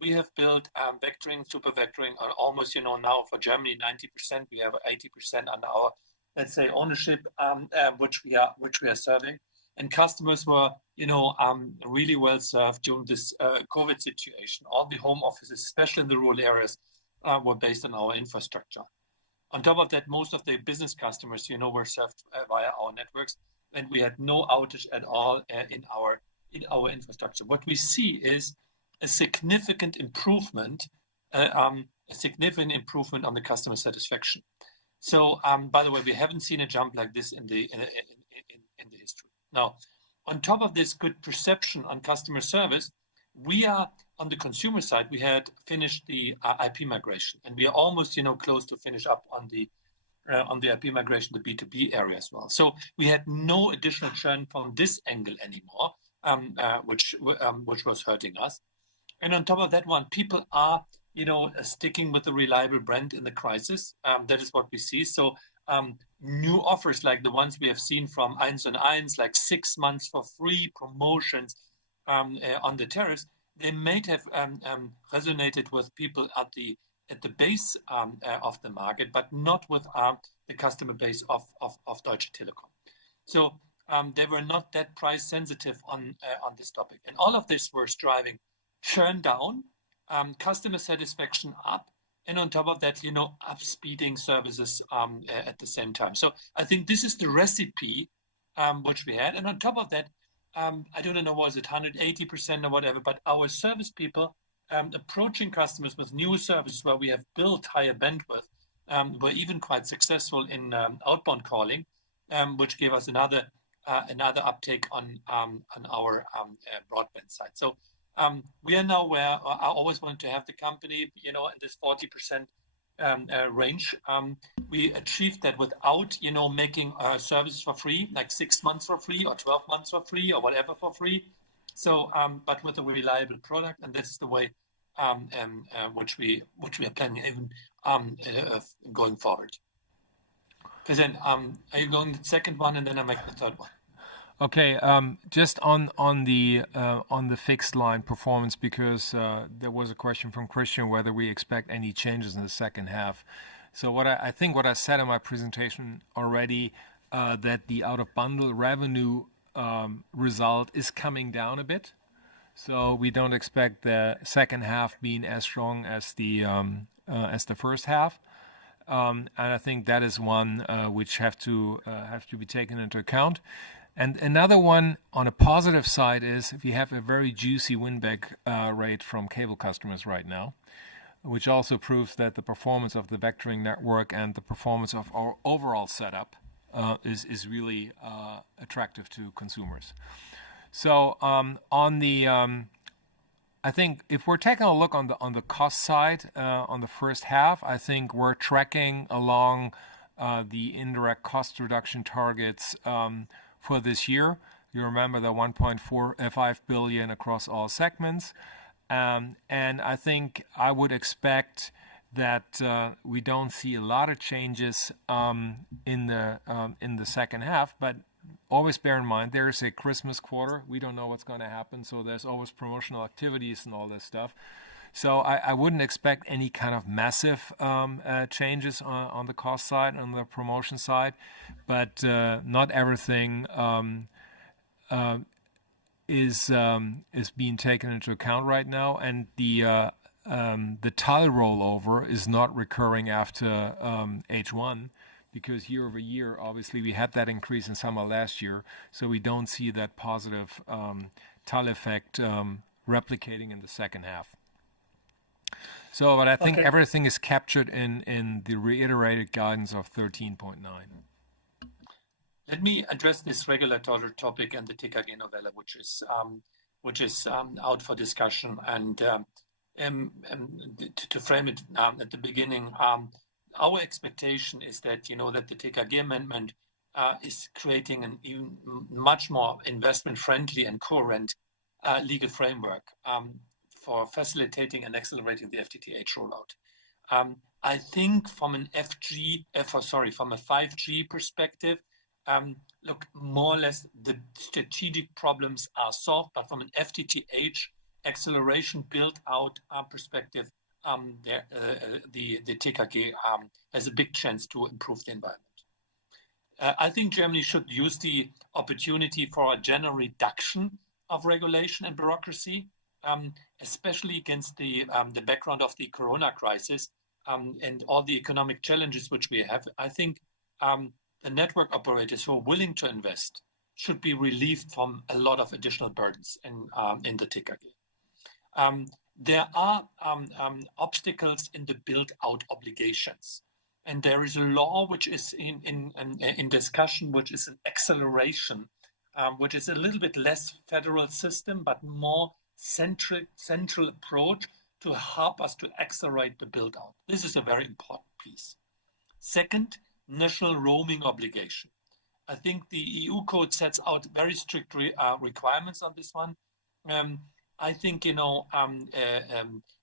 We have built vectoring, super vectoring, on almost, now for Germany 90%. We have 80% under our, let's say, ownership, which we are serving, and customers were, really well served during this COVID situation. All the home offices, especially in the rural areas, were based on our infrastructure. On top of that, most of the business customers, were served via our networks, and we had no outage at all in our infrastructure. What we see is a significant improvement, on the customer satisfaction. So, by the way, we haven't seen a jump like this in the history. Now, on top of this good perception on customer service, we are on the consumer side. We had finished the IP migration, and we are almost, close to finish up on the IP migration, the B2B area as well. So we had no additional churn from this angle anymore, which was hurting us. And on top of that one, people are, sticking with the reliable brand in the crisis. That is what we see. So new offers like the ones we have seen from 1&1, like 6 months for free promotions on the tariffs, they may have resonated with people at the base of the market, but not with the customer base of Deutsche Telekom. So they were not that price sensitive on this topic. And all of this was driving churn down, customer satisfaction up, and on top of that, up speeding services at the same time. So I think this is the recipe which we had. And on top of that, I don't know, was it 180% or whatever, but our service people approaching customers with new services where we have built higher bandwidth were even quite successful in outbound calling, which gave us another uptake on our broadband side. So we are now where I always wanted to have the company, in this 40% range. We achieved that without, making services for free, like 6 months for free or 12 months for free or whatever for free. So, but with a reliable product, and that's the way which we are planning even going forward. Because then, are you going to the second one, and then I make the third one? Okay, just on the fixed line performance, because there was a question from Christian whether we expect any changes in the second half. So what I think what I said in my presentation already, that the out of bundle revenue result is coming down a bit. So we don't expect the second half being as strong as the first half. And I think that is one which have to be taken into account. And another one on a positive side is we have a very juicy win-back rate from cable customers right now, which also proves that the performance of the vectoring network and the performance of our overall setup is really attractive to consumers. So on the I think if we're taking a look on the cost side on the first half, I think we're tracking along the indirect cost reduction targets for this year. You remember the 1.45 billion across all segments. And I think I would expect that we don't see a lot of changes in the second half, but always bear in mind there is a Christmas quarter. We don't know what's going to happen, so there's always promotional activities and all this stuff. So I wouldn't expect any kind of massive changes on the cost side, on the promotion side, but not everything is being taken into account right now, and the TAL rollover is not recurring after H1, because year over year, obviously, we had that increase in summer last year, so we don't see that positive TAL effect replicating in the second half. So, but I think everything is captured in the reiterated guidance of 13.9. Let me address this regulatory topic and the TKG novella, which is out for discussion. And to frame it at the beginning, our expectation is that that the TKG amendment is creating an even much more investment-friendly and coherent legal framework for facilitating and accelerating the FTTH rollout. I think from a 5G perspective, look, more or less the strategic problems are solved, but from an FTTH acceleration build-out perspective, the TKG has a big chance to improve the environment. I think Germany should use the opportunity for a general reduction of regulation and bureaucracy, especially against the background of the Corona crisis and all the economic challenges which we have. I think the network operators who are willing to invest should be relieved from a lot of additional burdens in the TKG. There are obstacles in the build-out obligations, and there is a law which is in discussion, which is an acceleration, which is a little bit less federal system, but more central approach to help us to accelerate the build-out. This is a very important piece. Second, national roaming obligation. I think the EU code sets out very strict requirements on this one. I think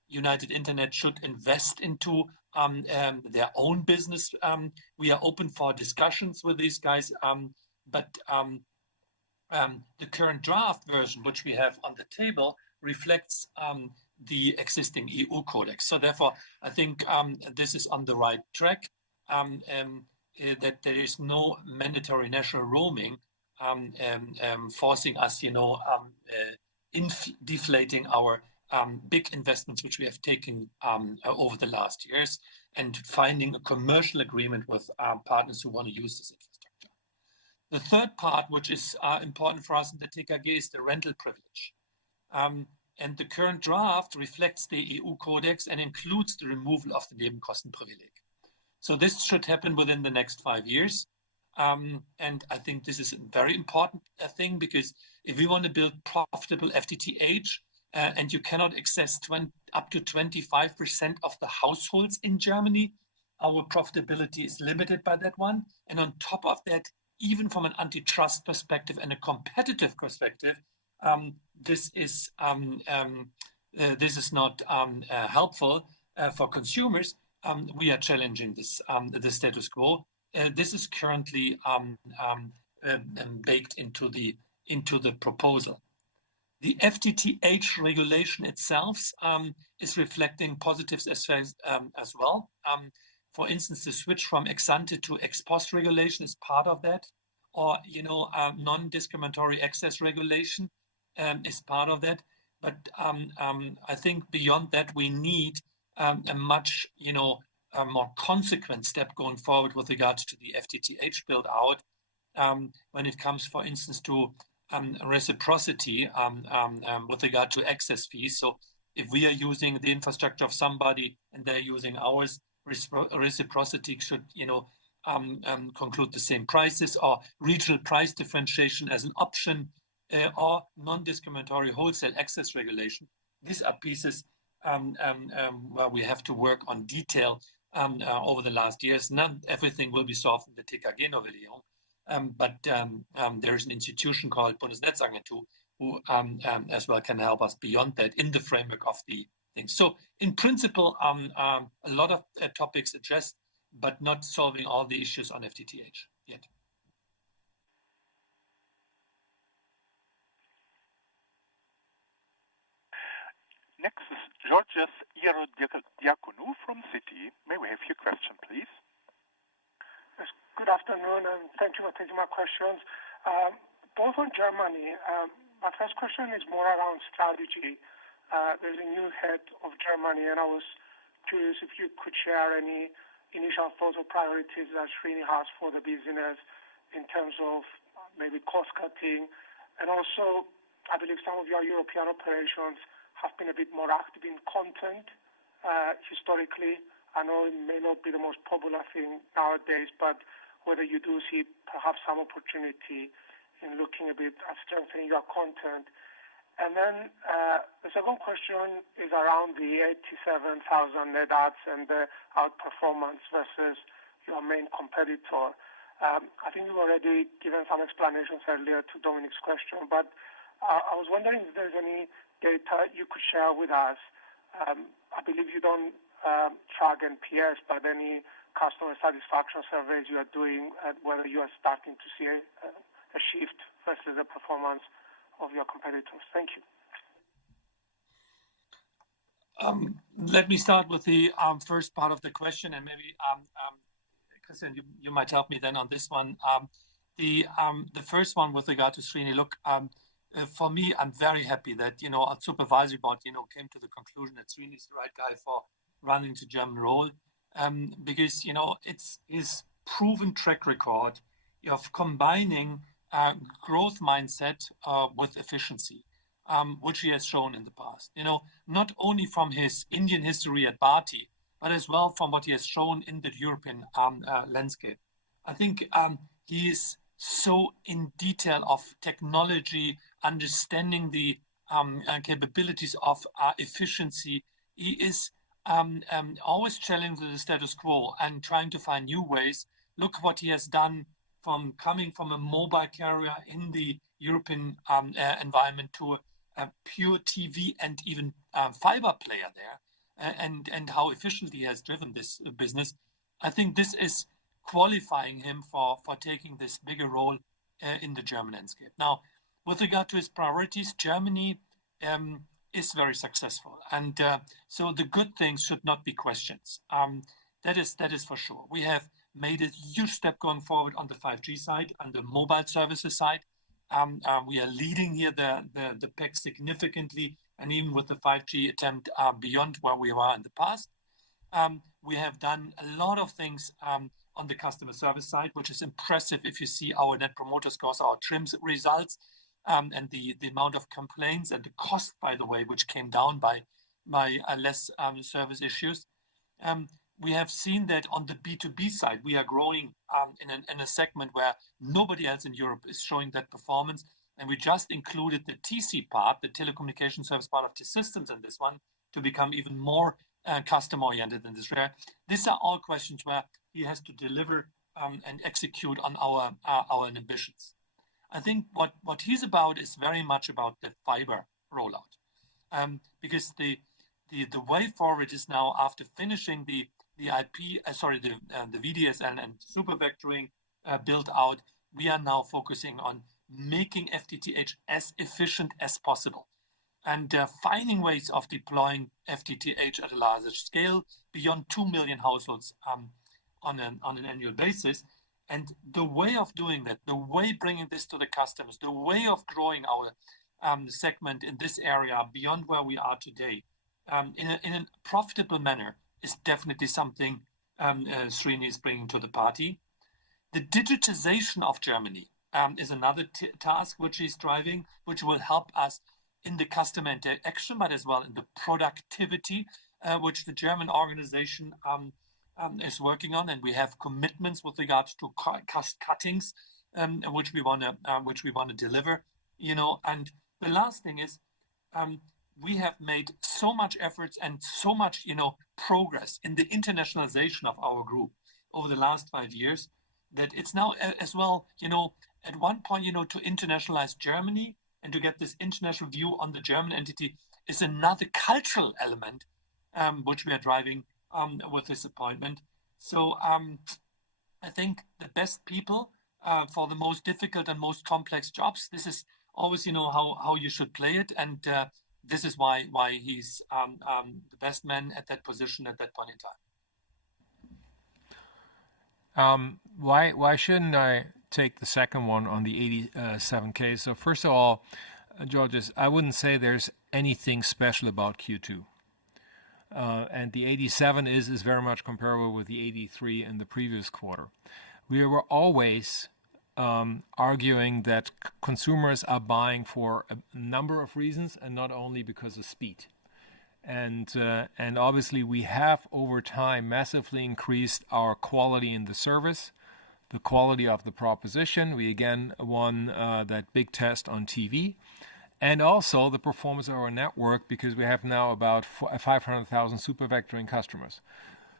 United Internet should invest into their own business. We are open for discussions with these guys, but the current draft version, which we have on the table, reflects the existing EU codex. So therefore, I think this is on the right track. That there is no mandatory national roaming forcing us, deflating our big investments which we have taken over the last years, and finding a commercial agreement with partners who want to use this infrastructure. The third part, which is important for us in the TKG, is the rental privilege. And the current draft reflects the EU Codex and includes the removal of the Nebenkostenprivileg. So this should happen within the next 5 years. And I think this is a very important thing, because if we want to build profitable FTTH and you cannot access up to 25% of the households in Germany, our profitability is limited by that one. And on top of that, even from an antitrust perspective and a competitive perspective, this is not helpful for consumers. We are challenging this the status quo. This is currently baked into the proposal. The FTTH regulation itself is reflecting positives as well. For instance, the switch from ex ante to ex post regulation is part of that, or non-discriminatory access regulation is part of that. But I think beyond that, we need a much a more consequent step going forward with regards to the FTTH build out, when it comes, for instance, to reciprocity with regard to access fees. So if we are using the infrastructure of somebody and they're using ours, reciprocity should, conclude the same prices, or regional price differentiation as an option, or non-discriminatory wholesale access regulation. These are pieces where we have to work on detail over the last years. Not everything will be solved in the TKG-Novellierung, but there is an institution called Bundesnetzagentur who as well can help us beyond that in the framework of the thing. So in principle, a lot of topics addressed, but not solving all the issues on FTTH yet. Next is Georgios Ierodiaconou from Citi. May we have your question, please? Yes, good afternoon, and thank you for taking my questions. Both on Germany. My first question is more around strategy. There's a new head of Germany, and I was curious if you could share any initial thoughts or priorities that Srini has for the business in terms of maybe cost cutting. And also, I believe some of your European operations have been a bit more active in content historically. I know it may not be the most popular thing nowadays, but whether you do see perhaps some opportunity in looking a bit at strengthening your content. And then the second question is around the 87,000 net adds and the outperformance versus your main competitor. I think you've already given some explanations earlier to Dominic's question, but I was wondering if there's any data you could share with us. I believe you don't track NPS, but any customer satisfaction surveys you are doing, whether you are starting to see a shift versus the performance of your competitors. Thank you. Let me start with the first part of the question, and maybe Christian, you might help me then on this one. The first one with regard to Srini. Look, for me, I'm very happy that our supervisory board came to the conclusion that Srini is the right guy for running the German role, because it's his proven track record of combining growth mindset with efficiency, which he has shown in the past. Not only from his Indian history at Bharti, but as well from what he has shown in the European landscape. I think he is so in detail of technology, understanding the capabilities of efficiency. He is always challenging the status quo and trying to find new ways. Look what he has done from coming from a mobile carrier in the European environment to a pure TV and even fiber player there, and how efficiently he has driven this business. I think this is qualifying him for taking this bigger role in the German landscape. Now, with regard to his priorities, Germany is very successful, and so the good things should not be questions. That is for sure. We have made a huge step going forward on the 5G side, on the mobile services side. We are leading here the pack significantly, and even with the 5G attempt beyond where we were in the past. We have done a lot of things on the customer service side, which is impressive if you see our net promoter scores, our TRIMS results, and the amount of complaints and the cost, by the way, which came down by less service issues. We have seen that on the B2B side, we are growing in a segment where nobody else in Europe is showing that performance. And we just included the TC part, the telecommunication service part of T-Systems in this one, to become even more customer-oriented in this area. These are all questions where he has to deliver and execute on our ambitions. I think what he's about is very much about the fiber rollout, because the way forward is now, after finishing the IP, the VDSL and super vectoring build out, we are now focusing on making FTTH as efficient as possible, and finding ways of deploying FTTH at a larger scale beyond 2 million households on an annual basis. And the way of doing that, the way bringing this to the customers, the way of growing our segment in this area beyond where we are today, in a profitable manner, is definitely something Srini is bringing to the party. The digitization of Germany is another task which is driving, which will help us in the customer interaction, but as well in the productivity, which the German organization is working on, and we have commitments with regards to cost cuttings, which we want to deliver. And the last thing is, we have made so much efforts and so much progress in the internationalization of our group over the last 5 years, that it's now as well, at one point, to internationalize Germany and to get this international view on the German entity is another cultural element, which we are driving with this appointment. So I think the best people for the most difficult and most complex jobs, this is always, how you should play it. And this is why he's the best man at that position at that point in time. Why shouldn't I take the second one on the 87K? So first of all, Georges, I wouldn't say there's anything special about Q2. And the 87 is very much comparable with the 83 in the previous quarter. We were always arguing that consumers are buying for a number of reasons and not only because of speed. And obviously we have over time massively increased our quality in the service, the quality of the proposition. We again won that big test on TV. And also the performance of our network, because we have now about 500,000 super vectoring customers.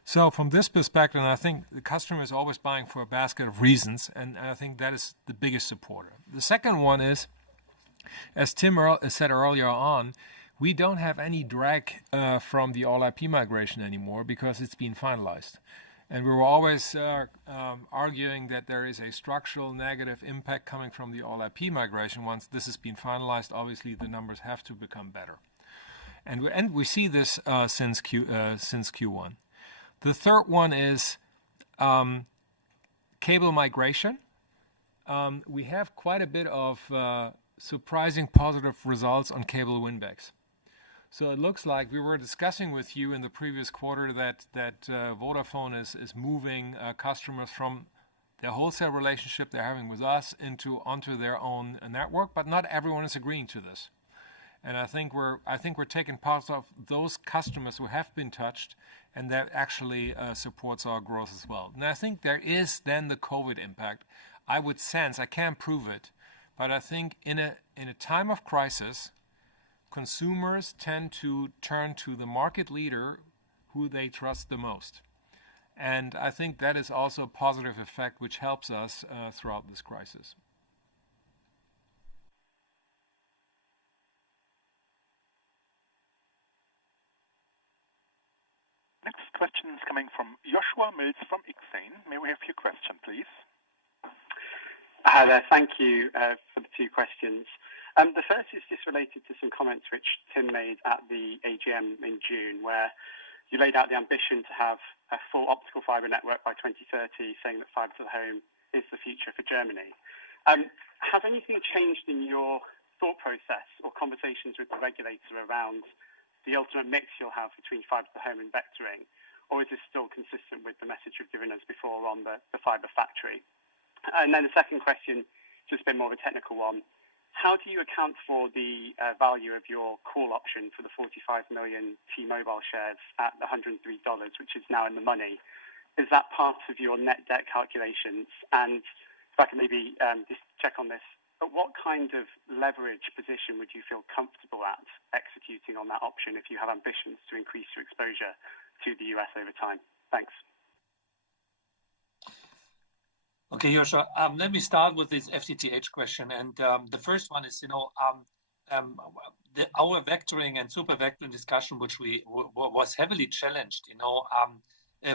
So from this perspective, I think the customer is always buying for a basket of reasons, and I think that is the biggest supporter. The second one is, as Tim said earlier on, we don't have any drag from the all-IP migration anymore because it's been finalized. And we were always arguing that there is a structural negative impact coming from the all-IP migration. Once this has been finalized, obviously the numbers have to become better. And we see this since Q1. The third one is cable migration. We have quite a bit of surprising positive results on cable win-backs. So it looks like we were discussing with you in the previous quarter that Vodafone is moving customers from their wholesale relationship they're having with us onto their own network, but not everyone is agreeing to this. And I think we're taking part of those customers who have been touched, and that actually supports our growth as well. And I think there is then the COVID impact. I would sense, I can't prove it, but I think in a time of crisis, consumers tend to turn to the market leader who they trust the most. And I think that is also a positive effect which helps us throughout this crisis. Next question is coming from Joshua Mills from Exane. May we have your question, please? Hi there. Thank you for the two questions. The first is just related to some comments which Tim made at the AGM in June, where you laid out the ambition to have a full optical fibre network by 2030, saying that fibre to the home is the future for Germany. Has anything changed in your thought process or conversations with the regulator around the ultimate mix you'll have between fibre to the home and vectoring, or is this still consistent with the message you've given us before on the fibre factory? And then the second question, just a bit more of a technical one. How do you account for the value of your call option for the 45 million T-Mobile shares at $103, which is now in the money? Is that part of your net debt calculations? And if I can maybe just check on this, but what kind of leverage position would you feel comfortable at executing on that option if you have ambitions to increase your exposure to the US over time? Thanks. Okay, Joshua, let me start with this FTTH question. And the first one is, our vectoring and super vectoring discussion, which was heavily challenged,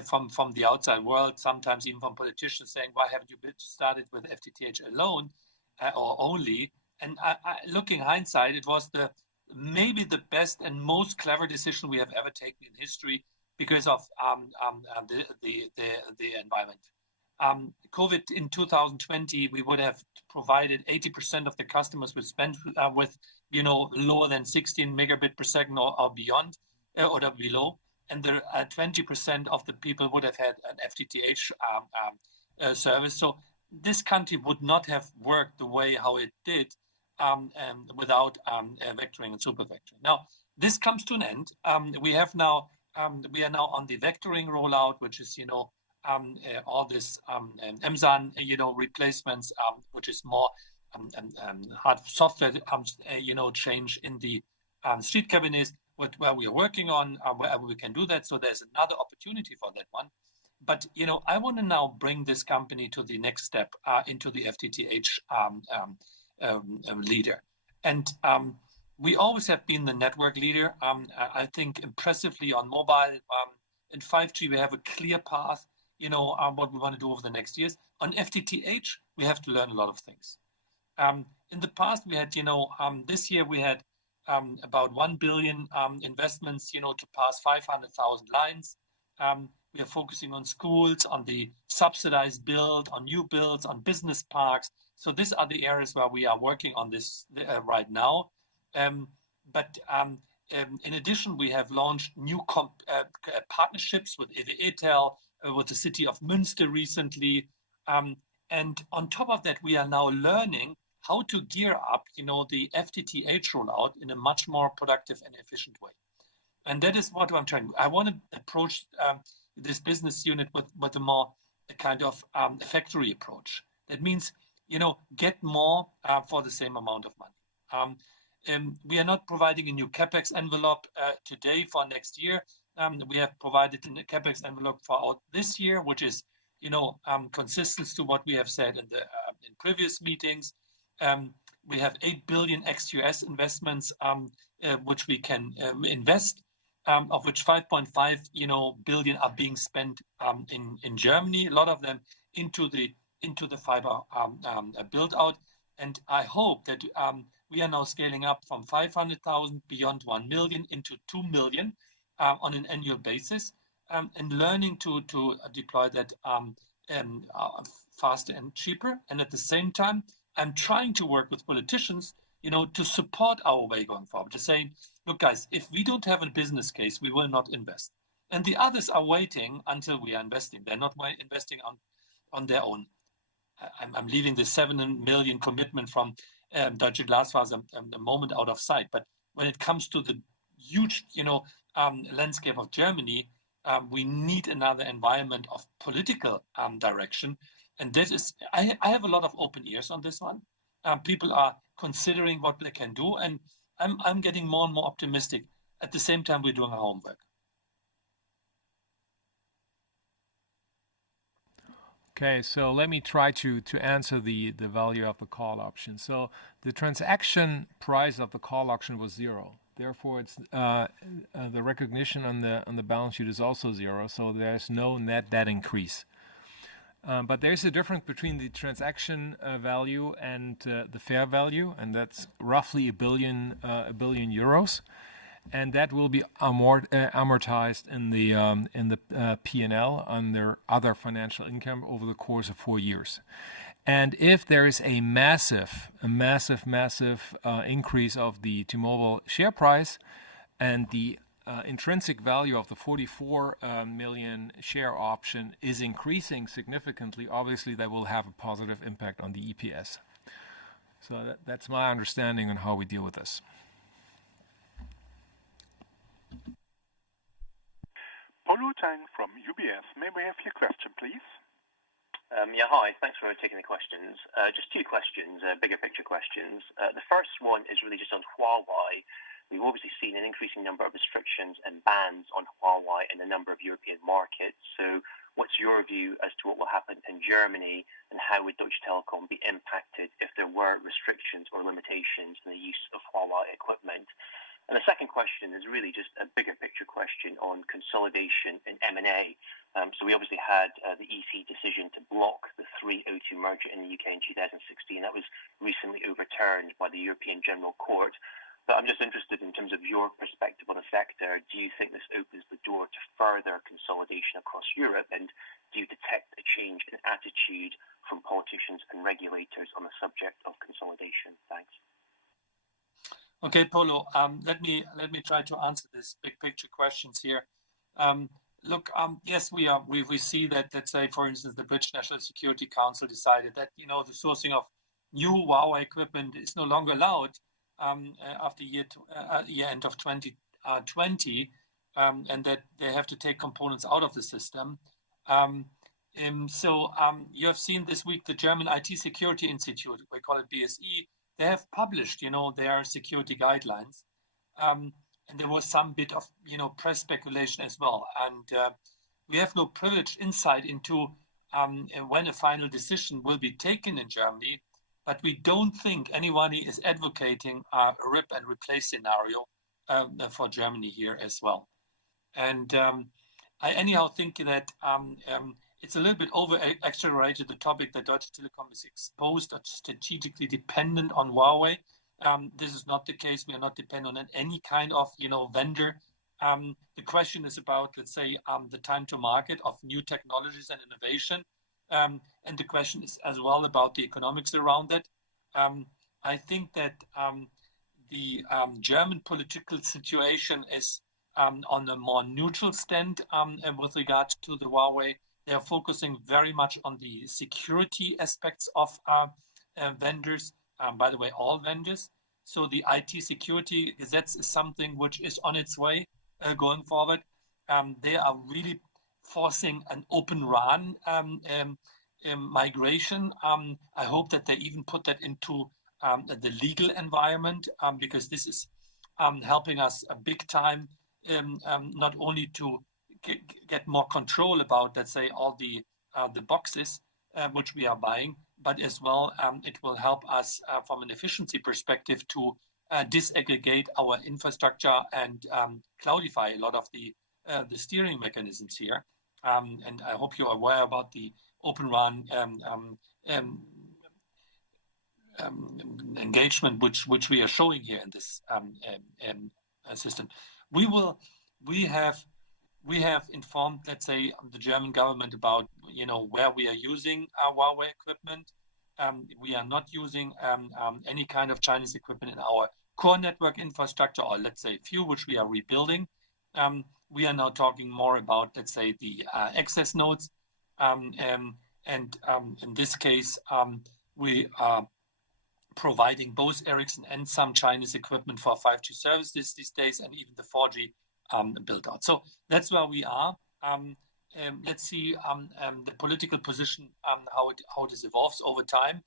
from the outside world, sometimes even from politicians saying, why haven't you started with FTTH alone or only? And looking hindsight, it was maybe the best and most clever decision we have ever taken in history because of the environment. COVID in 2020, we would have provided 80% of the customers with spend with lower than 16 megabit per second or beyond or below, and the 20% of the people would have had an FTTH service. So this country would not have worked the way how it did without vectoring and super vectoring. Now, this comes to an end. We are now on the vectoring rollout, which is, all this MSAN, replacements, which is more hard software, change in the street cabinets, where we are working on, wherever we can do that. So there's another opportunity for that one. But, I want to now bring this company to the next step into the FTTH leader. And we always have been the network leader. I think impressively on mobile. In 5G, we have a clear path, what we want to do over the next years. On FTTH, we have to learn a lot of things. In the past, we had, this year we had about 1 billion investments, to pass 500,000 lines. We are focusing on schools, on the subsidized build, on new builds, on business parks. So these are the areas where we are working on this right now. But in addition, we have launched new partnerships with EWE-Tel, with the city of Münster recently. And on top of that, we are now learning how to gear up, the FTTH rollout in a much more productive and efficient way. And that is what I'm trying. I want to approach this business unit with a more kind of factory approach. That means, get more for the same amount of money. We are not providing a new CapEx envelope today for next year. We have provided a CapEx envelope for this year, which is, consistent to what we have said in previous meetings. We have 8 billion ex-US investments, which we can invest, of which 5.5 billion are being spent in Germany. A lot of them into the fiber build out, and I hope that we are now scaling up from 500,000 beyond 1 million into 2 million on an annual basis, and learning to deploy that faster and cheaper. And at the same time, I'm trying to work with politicians, to support our way going forward, to say, look, guys, if we don't have a business case, we will not invest. And the others are waiting until we are investing. They're not investing on their own. I'm leaving the 7 million commitment from Deutsche Glasfaser a moment out of sight. But when it comes to the huge, landscape of Germany, we need another environment of political direction. And this is, I have a lot of open ears on this one. People are considering what they can do, and I'm getting more and more optimistic. At the same time, we're doing our homework. Okay, so let me try to answer the value of the call option. So the transaction price of the call option was 0. Therefore, it's the recognition on the balance sheet is also 0. So there's no net debt increase. But there's a difference between the transaction value and the fair value, and that's roughly a billion euros, and that will be amortized in the P&L under other financial income over the course of 4 years. And if there is a massive increase of the T-Mobile share price, and the intrinsic value of the 44 million share option is increasing significantly, obviously that will have a positive impact on the EPS. So that's my understanding on how we deal with this. Polo Tang from UBS. May we have your question, please? Yeah, hi. Thanks for taking the questions. Just 2 questions, bigger picture questions. The first one is really just on Huawei. We've obviously seen an increasing number of restrictions and bans on Huawei in a number of European markets. So what's your view as to what will happen in Germany, and how would Deutsche Telekom be impacted if there were restrictions or limitations in the use of Huawei equipment? And the second question is really just a bigger picture question on consolidation and M&A. So we obviously had the EC decision to block the 3 O2 merger in the UK in 2016. That was recently overturned by the European General Court. But I'm just interested in terms of your perspective on the sector. Do you think this opens the door to further consolidation across Europe? And do you detect a change in attitude from politicians and regulators on the subject of consolidation? Thanks. Okay, Polo, let me try to answer this big picture questions here. Look, yes, we see that, let's say, for instance, the British National Security Council decided that, the sourcing of new Huawei equipment is no longer allowed after year end of 2020, and that they have to take components out of the system. So you have seen this week the German IT Security Institute, we call it BSI, they have published, their security guidelines. And there was some bit of, press speculation as well. And we have no privileged insight into when a final decision will be taken in Germany, but we don't think anyone is advocating a rip and replace scenario for Germany here as well. And I anyhow think that it's a little bit over-exaggerated, the topic that Deutsche Telekom is exposed or strategically dependent on Huawei. This is not the case. We are not dependent on any kind of, vendor. The question is about, let's say, the time to market of new technologies and innovation. And the question is as well about the economics around it. I think that the German political situation is on a more neutral stand with regard to the Huawei. They are focusing very much on the security aspects of vendors. By the way, all vendors. So the IT security Gesetz is something which is on its way going forward. They are really forcing an open RAN migration. I hope that they even put that into the legal environment because this is helping us a big time, not only to get more control about, let's say, all the boxes which we are buying, but as well, it will help us from an efficiency perspective to disaggregate our infrastructure and cloudify a lot of the steering mechanisms here. And I hope you're aware about the Open RAN engagement which we are showing here in this system. We have informed, let's say, the German government about, where we are using our Huawei equipment. We are not using any kind of Chinese equipment in our core network infrastructure, or let's say few, which we are rebuilding. We are now talking more about, let's say, the access nodes. And in this case, we are providing both Ericsson and some Chinese equipment for 5G services these days, and even the 4G build out. So that's where we are. Let's see the political position, how this evolves over time.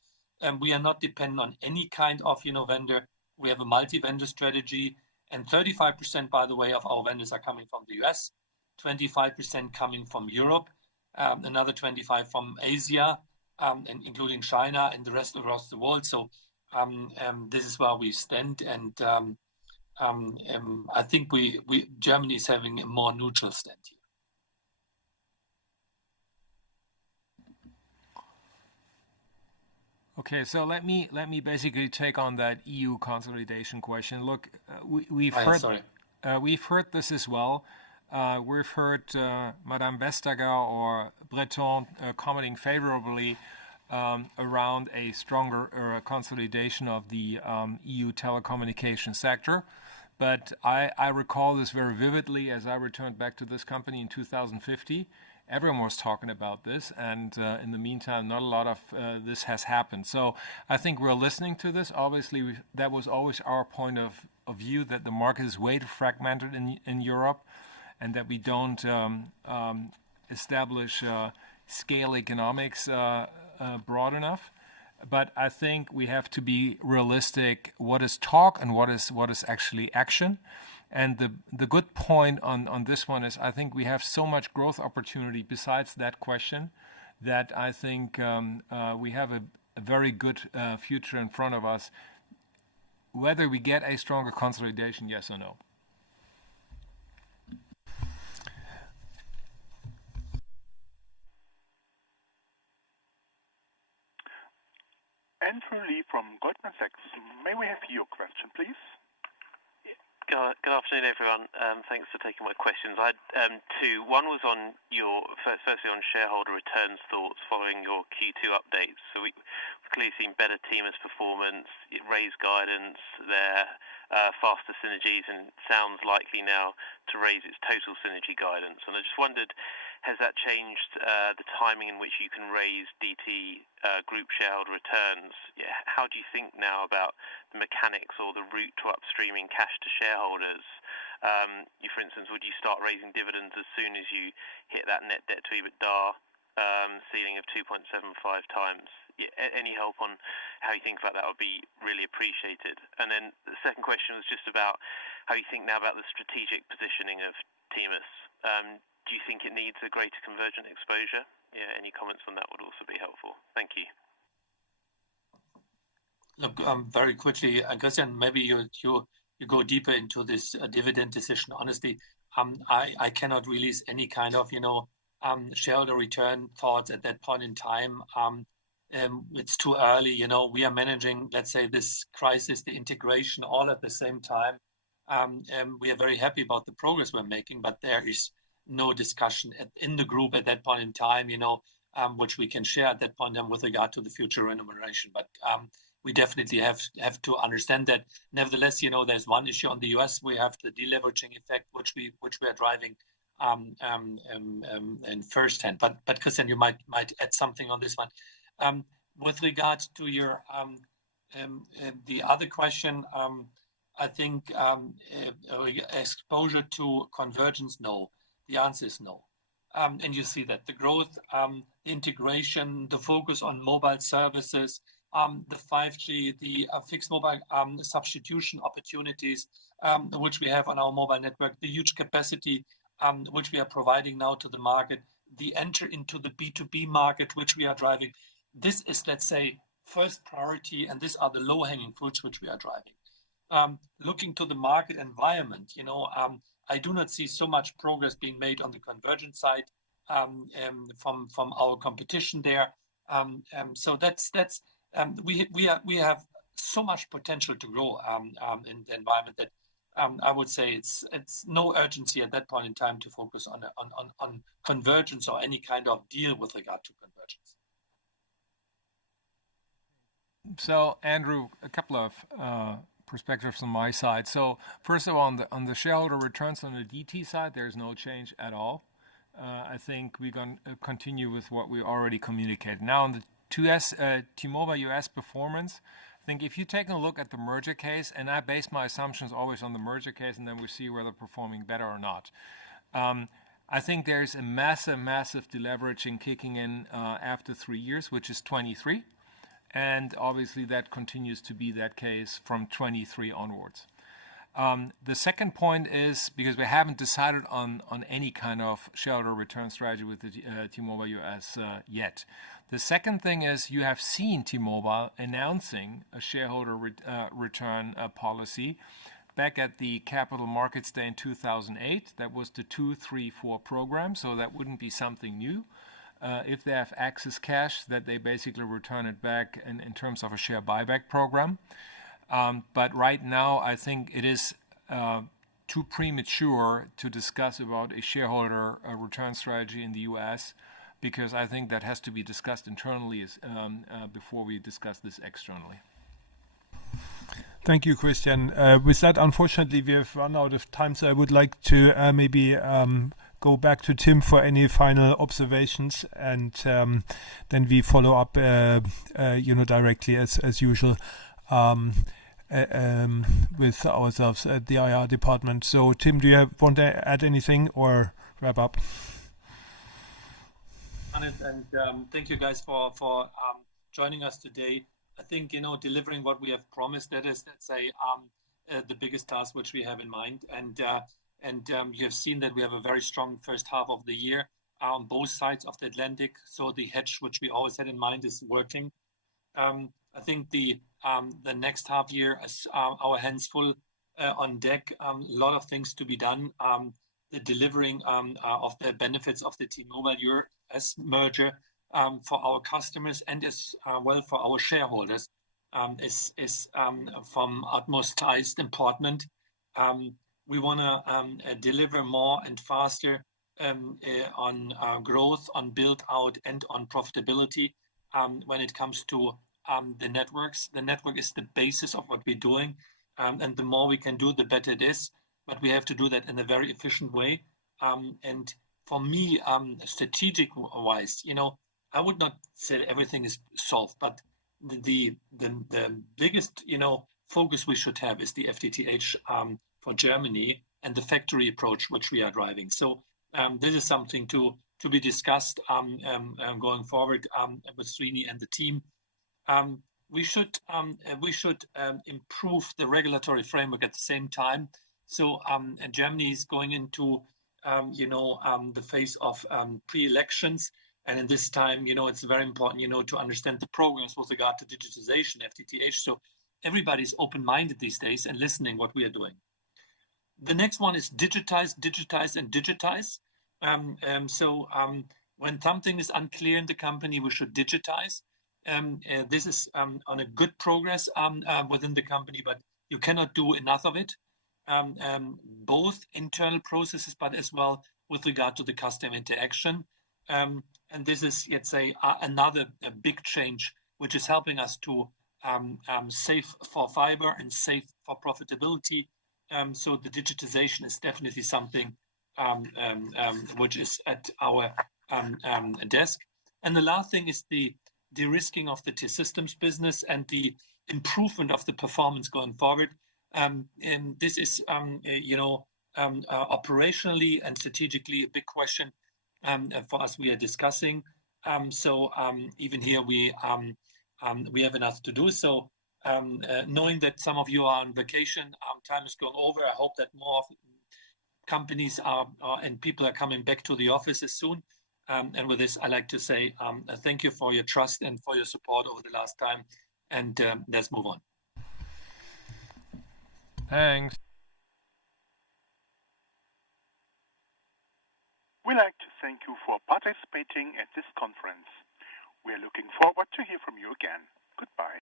We are not dependent on any kind of vendor. We have a multi-vendor strategy, and 35%, by the way, of our vendors are coming from the US, 25% coming from Europe, another 25% from Asia, and including China and the rest across the world. So this is where we stand, and I think Germany is having a more neutral stand here. Okay, so let me basically take on that EU consolidation question. Look, we've heard this as well. We've heard Madame Vestager or Breton commenting favorably around a stronger consolidation of the EU telecommunication sector. But I recall this very vividly as I returned back to this company in 2050. Everyone was talking about this, and in the meantime, not a lot of this has happened. So I think we're listening to this. Obviously, that was always our point of view, that the market is way too fragmented in Europe, and that we don't establish scale economics broad enough. But I think we have to be realistic. What is talk and what is actually action? And the good point on this one is I think we have so much growth opportunity besides that question that I think we have a very good future in front of us. Whether we get a stronger consolidation, yes or no. Andrew Lee from Goldman Sachs. May we have your question, please? Good afternoon, everyone. Thanks for taking my questions. I had two. One was on firstly on shareholder returns thoughts following your Q2 updates. So we've clearly seen better TMUS performance, raised guidance there, faster synergies, and sounds likely now to raise its total synergy guidance. And I just wondered, has that changed the timing in which you can raise DT group shareholder returns? Yeah, how do you think now about the mechanics or the route to upstreaming cash to shareholders? For instance, would you start raising dividends as soon as you hit that net debt to EBITDA ceiling of 2.75 times? Yeah, any help on how you think about that would be really appreciated. And then the second question was just about how you think now about the strategic positioning of TMUS. Do you think it needs a greater convergent exposure? Yeah, any comments on that would also be helpful. Thank you. Look, very quickly, Christian, maybe you go deeper into this dividend decision. Honestly, I cannot release any kind of shareholder return thoughts at that point in time. It's too early. We are managing, let's say, this crisis, the integration, all at the same time. We are very happy about the progress we're making, but there is no discussion in the group at that point in time, which we can share at that point with regard to the future remuneration. But we definitely have to understand that. Nevertheless, there's one issue on the US. We have the deleveraging effect, which we are driving in first hand. But Christian, you might add something on this one. With regard to your the other question, I think exposure to convergence, no. The answer is no. And you see that the growth, integration, the focus on mobile services, the 5G, the fixed mobile substitution opportunities, which we have on our mobile network, the huge capacity which we are providing now to the market, the entry into the B2B market, which we are driving. This is, let's say, first priority, and these are the low-hanging fruits which we are driving. Looking to the market environment, I do not see so much progress being made on the convergence side from our competition there. So that's we have so much potential to grow in the environment that I would say it's no urgency at that point in time to focus on convergence or any kind of deal with regard to convergence. So Andrew, a couple of perspectives from my side. So first of all, on the shareholder returns on the DT side, there's no change at all. I think we're going to continue with what we already communicated. Now on the T-Mobile US performance, I think if you take a look at the merger case, and I base my assumptions always on the merger case, and then we see whether performing better or not. I think there's a massive deleveraging kicking in after 3 years, which is 23. And obviously that continues to be that case from 23 onwards. The second point is, because we haven't decided on any kind of shareholder return strategy with the T-Mobile US yet. The second thing is you have seen T-Mobile announcing a shareholder return policy back at the Capital Markets Day in 2008. That was the 2-3-4 program, so that wouldn't be something new. If they have excess cash, that they basically return it back in terms of a share buyback program. But right now, I think it is too premature to discuss about a shareholder return strategy in the US, because I think that has to be discussed internally before we discuss this externally. Thank you, Christian. With that, unfortunately, we have run out of time, so I would like to maybe go back to Tim for any final observations, and then we follow up, directly as usual with ourselves at the IR department. So, Tim, do you want to add anything or wrap up? And thank you guys for joining us today. I think delivering what we have promised, that is, let's say, the biggest task which we have in mind, and you have seen that we have a very strong first half of the year on both sides of the Atlantic. So the hedge which we always had in mind is working. I think the next half year is our hands full on deck. A lot of things to be done. The delivering of the benefits of the T-Mobile US merger for our customers and as well for our shareholders is from utmost highest importance. We want to deliver more and faster on growth, on build out, and on profitability when it comes to the networks. The network is the basis of what we're doing, and the more we can do, the better it is. But we have to do that in a very efficient way. And for me, strategic-wise, I would not say everything is solved, but the biggest, focus we should have is the FTTH for Germany and the factory approach which we are driving. So this is something to be discussed going forward with Srini and the team. We should improve the regulatory framework at the same time. So Germany is going into the phase of pre-elections, and in this time, it's very important, to understand the programs with regard to digitization, FTTH. So everybody's open-minded these days and listening what we are doing. The next one is digitize, digitize, and digitize. When something is unclear in the company, we should digitize. This is on a good progress within the company, but you cannot do enough of it. Both internal processes, but as well with regard to the customer interaction. And this is, let's say, another big change, which is helping us to save for fiber and save for profitability. So the digitization is definitely something which is at our desk. And the last thing is the de-risking of the T-Systems business and the improvement of the performance going forward. And this is, operationally and strategically a big question for us we are discussing. So even here we have enough to do. So knowing that some of you are on vacation, time is going over. I hope that more companies and people are coming back to the offices soon. And with this, I like to say thank you for your trust and for your support over the last time. And let's move on. Thanks. We'd like to thank you for participating at this conference. We are looking forward to hear from you again. Goodbye.